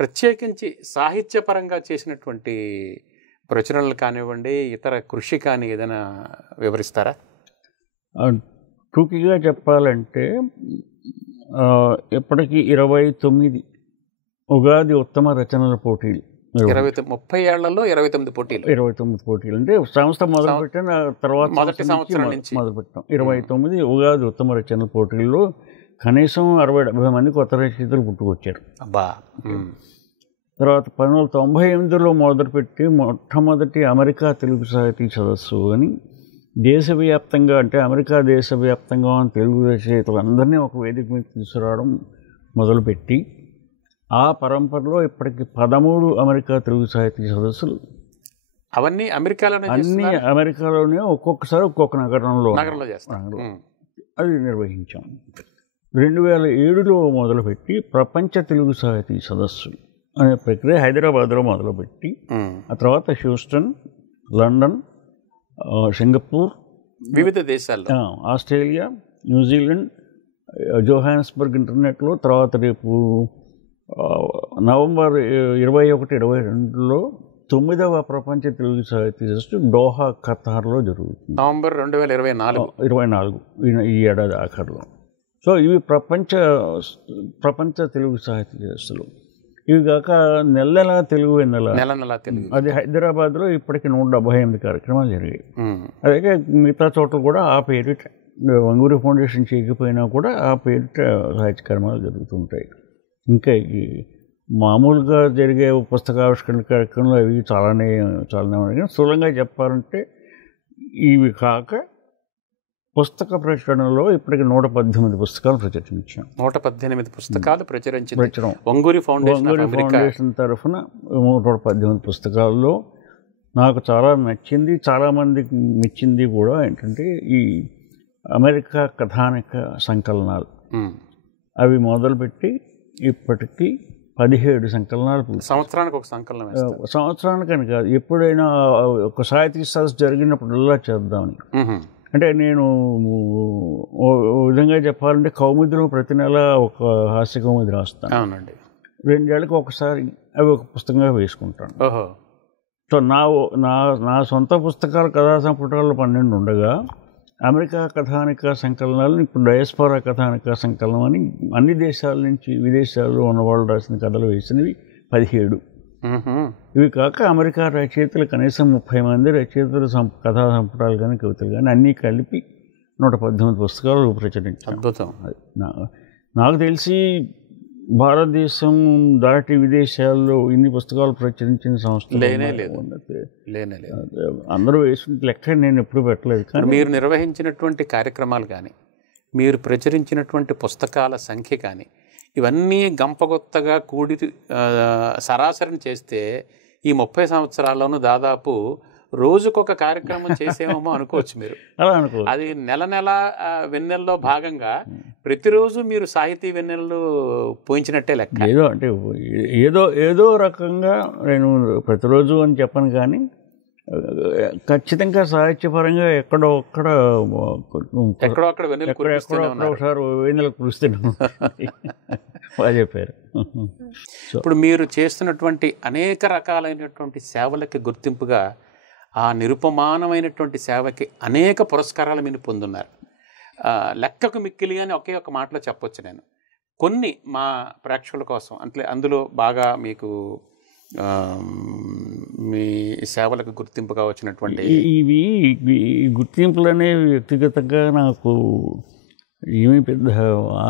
ప్రత్యేకించి సాహిత్యపరంగా చేసినటువంటి ప్రచురణలు కానివ్వండి, ఇతర కృషి కానీ ఏదైనా వివరిస్తారా? టూకీగా చెప్పాలంటే ఇప్పటికీ 29 ఉగాది ఉత్తమ రచనల పోటీలు, 30 ఏళ్లలో 29 పోటీలు అంటే సంస్థ మొదలుపెట్టిన తర్వాత మొదటి సంవత్సరం నుంచి మొదలుపెట్టాం. 29 ఉగాది ఉత్తమ రచనల పోటీల్లో కనీసం 60-70 మంది కొత్త రచయితలు పుట్టుకొచ్చారు. తర్వాత 1998లో మొదలుపెట్టి మొట్టమొదటి అమెరికా తెలుగు సాహితీ సదస్సు అని దేశవ్యాప్తంగా, అంటే అమెరికా దేశవ్యాప్తంగా తెలుగు రచయితలు అందరినీ ఒక వేదిక మీద తీసుకురావడం మొదలుపెట్టి ఆ పరంపరలో ఇప్పటికి 13 అమెరికా తెలుగు సాహితీ సదస్సులు, అవన్నీ అన్ని అమెరికాలోనే ఒక్కొక్కసారి ఒక్కొక్క నగరంలో అది నిర్వహించాం. 2007లో మొదలుపెట్టి ప్రపంచ తెలుగు సాహితీ సదస్సు అనే ప్రక్రియ హైదరాబాద్లో మొదలుపెట్టి ఆ తర్వాత హ్యూస్టన్, లండన్, సింగపూర్, వివిధ దేశాల్లో, ఆస్ట్రేలియా, న్యూజిలాండ్, జోహాన్స్బర్గ్ ఇంటర్నెట్లో, తర్వాత రేపు నవంబర్ 21-22లో 9వ ప్రపంచ తెలుగు సాహితీ సదస్సు డోహా, ఖతార్లో జరుగుతుంది. నవంబర్ 2024 ఈ ఏడాది ఆఖరిలో. సో ఇవి ప్రపంచ తెలుగు సాహితీ సదస్సులు. ఇవి కాక నెల తెలుగు నెల, అది హైదరాబాద్లో ఇప్పటికి 178 కార్యక్రమాలు జరిగాయి. అలాగే మిగతా చోట్ల కూడా ఆ పేరిట వంగూరి ఫౌండేషన్ చేయకపోయినా కూడా ఆ పేరిట సాహిత్య కార్యక్రమాలు జరుగుతుంటాయి. ఇంకా మామూలుగా జరిగే పుస్తకావిష్కరణ కార్యక్రమాలు అవి చాలానే ఉన్నాయి. స్థూలంగా చెప్పాలంటే ఇవి కాక పుస్తక ప్రచురణలో ఇప్పటికి 118 పుస్తకాలు ప్రచురించాం. 118 పుస్తకాలు ప్రచురించాం. వంగూరి ఫౌండేషన్ తరఫున 118 పుస్తకాల్లో నాకు చాలా నచ్చింది, చాలామందికి మెచ్చింది కూడా ఏంటంటే ఈ అమెరికా కథానిక సంకలనాలు. అవి మొదలుపెట్టి ఇప్పటికీ 17 సంకలనాలు. సంవత్సరానికి ఒక సంకలనం, సంవత్సరానికని కాదు, ఎప్పుడైనా ఒక సాహితీ సదస్సు జరిగినప్పుడల్లా చేద్దామని. అంటే నేను ఓ విధంగా చెప్పాలంటే కౌముదిలో ప్రతి నెల ఒక హాస్య కౌముది రాస్తాను. అవునండి. 2 ఏళ్ళకి ఒకసారి అవి ఒక పుస్తకంగా వేసుకుంటాను. సో నా సొంత పుస్తకాలు కథా సంపుటాలు 12 ఉండగా అమెరికా కథానిక సంకలనాలు, ఇప్పుడు డయాస్పోరా కథానిక సంకలనం అని అన్ని దేశాల నుంచి విదేశాల్లో ఉన్న వాళ్ళు రాసిన కథలు వేసినవి 17. ఇవి కాక అమెరికా రచయితలు కనీసం 30 మంది రచయితలు కథా సంపుటాలు కానీ కవితలు కానీ అన్నీ కలిపి 118 పుస్తకాలు ప్రచురించారు. అద్భుతం. నాకు తెలిసి భారతదేశం దాటి విదేశాల్లో ఇన్ని పుస్తకాలు ప్రచురించిన సంస్థ అందరూ వేసుకుంటే లెక్క నేను ఎప్పుడు పెట్టలేదు. కానీ మీరు నిర్వహించినటువంటి కార్యక్రమాలు కానీ, మీరు ప్రచురించినటువంటి పుస్తకాల సంఖ్య కానీ, ఇవన్నీ గంపగొత్తగా కూడి సరాసరిని చేస్తే ఈ 30 సంవత్సరాల్లోనూ దాదాపు రోజుకొక కార్యక్రమం చేసేమో అనుకోవచ్చు మీరు. అది నెల వెన్నెల్లో భాగంగా ప్రతిరోజు మీరు సాహితీ వెన్నెళ్ళు పోయించినట్టే లెక్క. ఏదో రకంగా నేను ప్రతిరోజు అని చెప్పను, కానీ ఖచ్చితంగా సాహిత్యపరంగా ఎక్కడో అక్కడ ఒకసారి వెన్నెలకు కురుస్తున్నాను చెప్పారు. ఇప్పుడు మీరు చేస్తున్నటువంటి అనేక రకాలైనటువంటి సేవలకి గుర్తింపుగా, ఆ నిరుపమానమైనటువంటి సేవకి అనేక పురస్కారాలు మీరు పొందున్నారు. లెక్కకు మిక్కిలి అని ఒకే ఒక మాటలో చెప్పొచ్చు నేను. కొన్ని మా ప్రేక్షకుల కోసం అంటే అందులో బాగా మీకు మీ సేవలకు గుర్తింపుగా వచ్చినటువంటి ఇవి గుర్తింపులు అనేవి వ్యక్తిగతంగా నాకు ఏమీ పెద్ద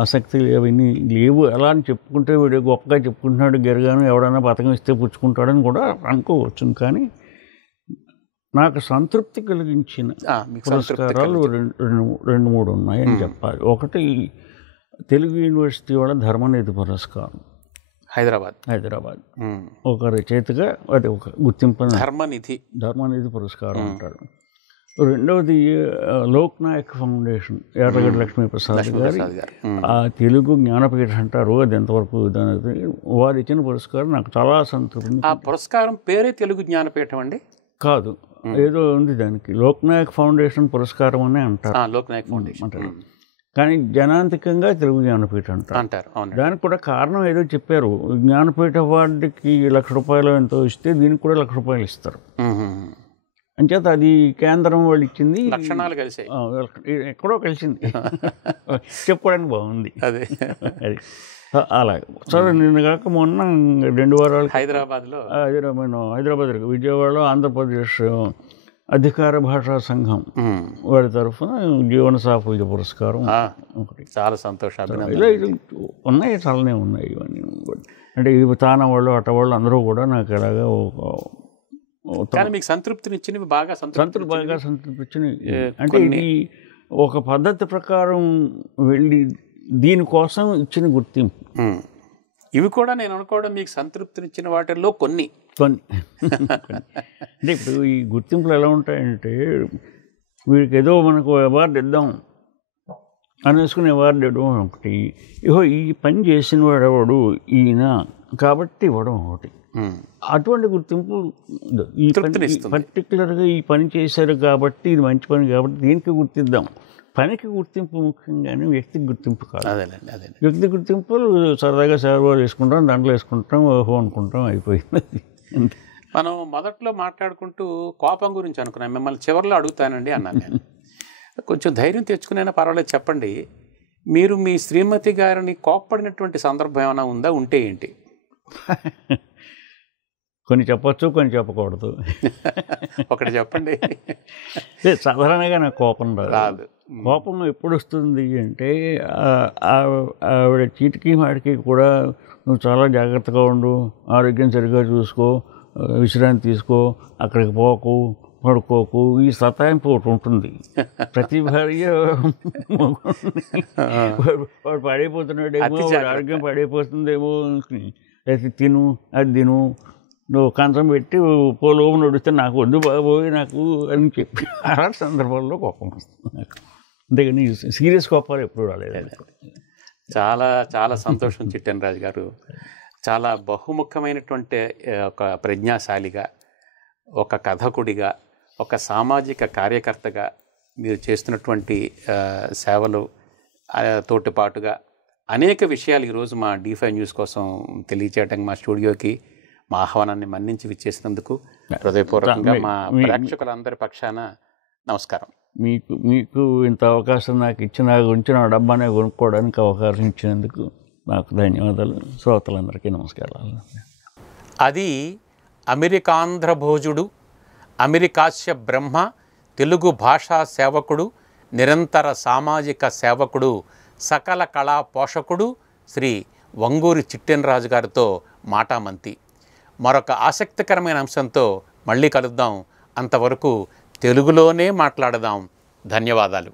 ఆసక్తి అవన్నీ లేవు. ఎలా అని చెప్పుకుంటే వీడు గొప్పగా చెప్పుకుంటున్నాడు, గెరగాను ఎవడైనా పథకం ఇస్తే పుచ్చుకుంటాడని కూడా అనుకోవచ్చు. కానీ నాకు సంతృప్తి కలిగించిన పురస్కారాలు 2-3 ఉన్నాయని చెప్పాలి. ఒకటి తెలుగు యూనివర్సిటీ వాళ్ళ ధర్మనిధి పురస్కారం హైదరాబాద్ ఒక రచయితగా అది ఒక గుర్తింపు, ధర్మనిధి పురస్కారం అంటారు. రెండవది లోక్ నాయక్ ఫౌండేషన్ యార్లగడ్డ లక్ష్మీప్రసాద్ గారి ఆ తెలుగు జ్ఞానపీఠ అంటారు, అది ఎంతవరకు దాని వారు ఇచ్చిన పురస్కారం నాకు చాలా సంతృప్తి. ఆ పురస్కారం పేరే తెలుగు జ్ఞానపీఠం అండి? కాదు, ఏదో ఉంది దానికి, లోక్ నాయక్ ఫౌండేషన్ పురస్కారం అనే అంటారు. లోక్ నాయక్ ఫౌండేషన్ అంటారు, కానీ జనాంతికంగా తెలుగు జ్ఞానపీఠ అంటారు. దానికి కూడా కారణం ఏదో చెప్పారు. జ్ఞానపీఠ అవార్డుకి ₹1,00,000 ఎంతో ఇస్తే దీనికి కూడా ₹1,00,000 ఇస్తారు. అంచేత అది కేంద్రం వాళ్ళు ఇచ్చింది, లక్షణాలు కలిసాయి, ఎక్కడో కలిసింది. చెప్పుకోవడానికి బాగుంది అది. అలాగే సరే, నిన్న కాక మొన్న 2 వారాలు హైదరాబాద్ విజయవాడలో ఆంధ్రప్రదేశ్ అధికార భాషా సంఘం వారి తరఫున జీవన సాఫల్య పురస్కారం ఒకటి. చాలా సంతోషం. ఇలా ఉన్నాయి, చాలానే ఉన్నాయి ఇవన్నీ. అంటే ఇవి తాన వాళ్ళు అటవాళ్ళు అందరూ కూడా నాకు ఎలాగా మీకు సంతృప్తినిచ్చినవి, బాగా సంతృప్తినిచ్చినవి. అంటే ఇది ఒక పద్ధతి ప్రకారం వెళ్ళి దీనికోసం ఇచ్చిన గుర్తింపు. ఇవి కూడా నేను అనుకోవడం మీకు సంతృప్తినిచ్చిన వాటిల్లో కొన్ని. అంటే ఇప్పుడు ఈ గుర్తింపులు ఎలా ఉంటాయంటే, వీడికి ఏదో మనకు అవార్డు ఇద్దాం అనేసుకుని అవార్డు ఇవ్వడం ఒకటి, ఇహో ఈ పని చేసిన వాడు ఎవడు ఈయన కాబట్టి ఇవ్వడం ఒకటి. అటువంటి గుర్తింపు ఈ పర్టికులర్గా ఈ పని చేశారు కాబట్టి ఇది మంచి పని కాబట్టి దీనికి గుర్తిద్దాం. పనికి గుర్తింపు ముఖ్యంగానే వ్యక్తికి గుర్తింపు కాదు. వ్యక్తి గుర్తింపులు సరదాగా సేవలు వేసుకుంటాం, దాంట్లో వేసుకుంటాం, ఓహో అనుకుంటాం, అయిపోయింది. మనం మొదట్లో మాట్లాడుకుంటూ కోపం గురించి అనుకున్నాం, మిమ్మల్ని చివరిలో అడుగుతానండి అన్నాను నేను. కొంచెం ధైర్యం తెచ్చుకునైనా పర్వాలేదు చెప్పండి, మీరు మీ శ్రీమతి గారిని కోప్పడినటువంటి సందర్భం ఏమైనా ఉందా? ఉంటే ఏంటి? కొన్ని చెప్పచ్చు, కొన్ని చెప్పకూడదు. ఒకటి చెప్పండి. సాధారణంగా నాకు కోపం రాదు. కోపం ఎప్పుడు వస్తుంది అంటే, ఆవిడ చీటికి మాటికి కూడా నువ్వు చాలా జాగ్రత్తగా ఉండు, ఆరోగ్యం సరిగ్గా చూసుకో, విశ్రాంతి తీసుకో, అక్కడికి పోకు, పడుకోకు, ఈ సతాయింపు ఒకటి ఉంటుంది. ప్రతి భార్య వాడు పాడైపోతున్నాడేమో, వాడు ఆరోగ్యం పాడైపోతుందేమో, అయితే తిను, అది తిను, నువ్వు కంచం పెట్టి పోలోపు నడిస్తే నాకు వద్దు బాబోయ్ నాకు అని చెప్పి అలాంటి సందర్భాల్లో కోపం వస్తుంది నాకు. అంతేగాని సీరియస్ కోపాలు ఎప్పుడు రాలేదు. చాలా చాలా సంతోషం చిట్టెన్ రాజు గారు. చాలా బహుముఖమైనటువంటి ఒక ప్రజ్ఞాశాలిగా, ఒక కథకుడిగా, ఒక సామాజిక కార్యకర్తగా మీరు చేస్తున్నటువంటి సేవలు తోటిపాటుగా అనేక విషయాలు ఈరోజు మా D5 న్యూస్ కోసం తెలియచేయడానికి మా స్టూడియోకి మా ఆహ్వానాన్ని మన్నించి విచ్చేసినందుకు హృదయపూర్వకంగా మా ప్రేక్షకులందరి పక్షాన నమస్కారం. మీకు ఇంత అవకాశం నాకు ఇచ్చిన గురించి నా డబ్బానే కొనుక్కోవడానికి అవకాశం ఇచ్చినందుకు నాకు ధన్యవాదాలు. శ్రోతలందరికీ నమస్కారాలు. అది అమెరికాంధ్ర భోజుడు, అమెరికాస్య బ్రహ్మ, తెలుగు భాషా సేవకుడు, నిరంతర సామాజిక సేవకుడు, సకల కళా పోషకుడు శ్రీ వంగూరి చిట్టెన్ రాజు గారితో మాటామంతి. మరొక ఆసక్తికరమైన అంశంతో మళ్ళీ కలుద్దాం. అంతవరకు తెలుగులోనే మాట్లాడదాం. ధన్యవాదాలు.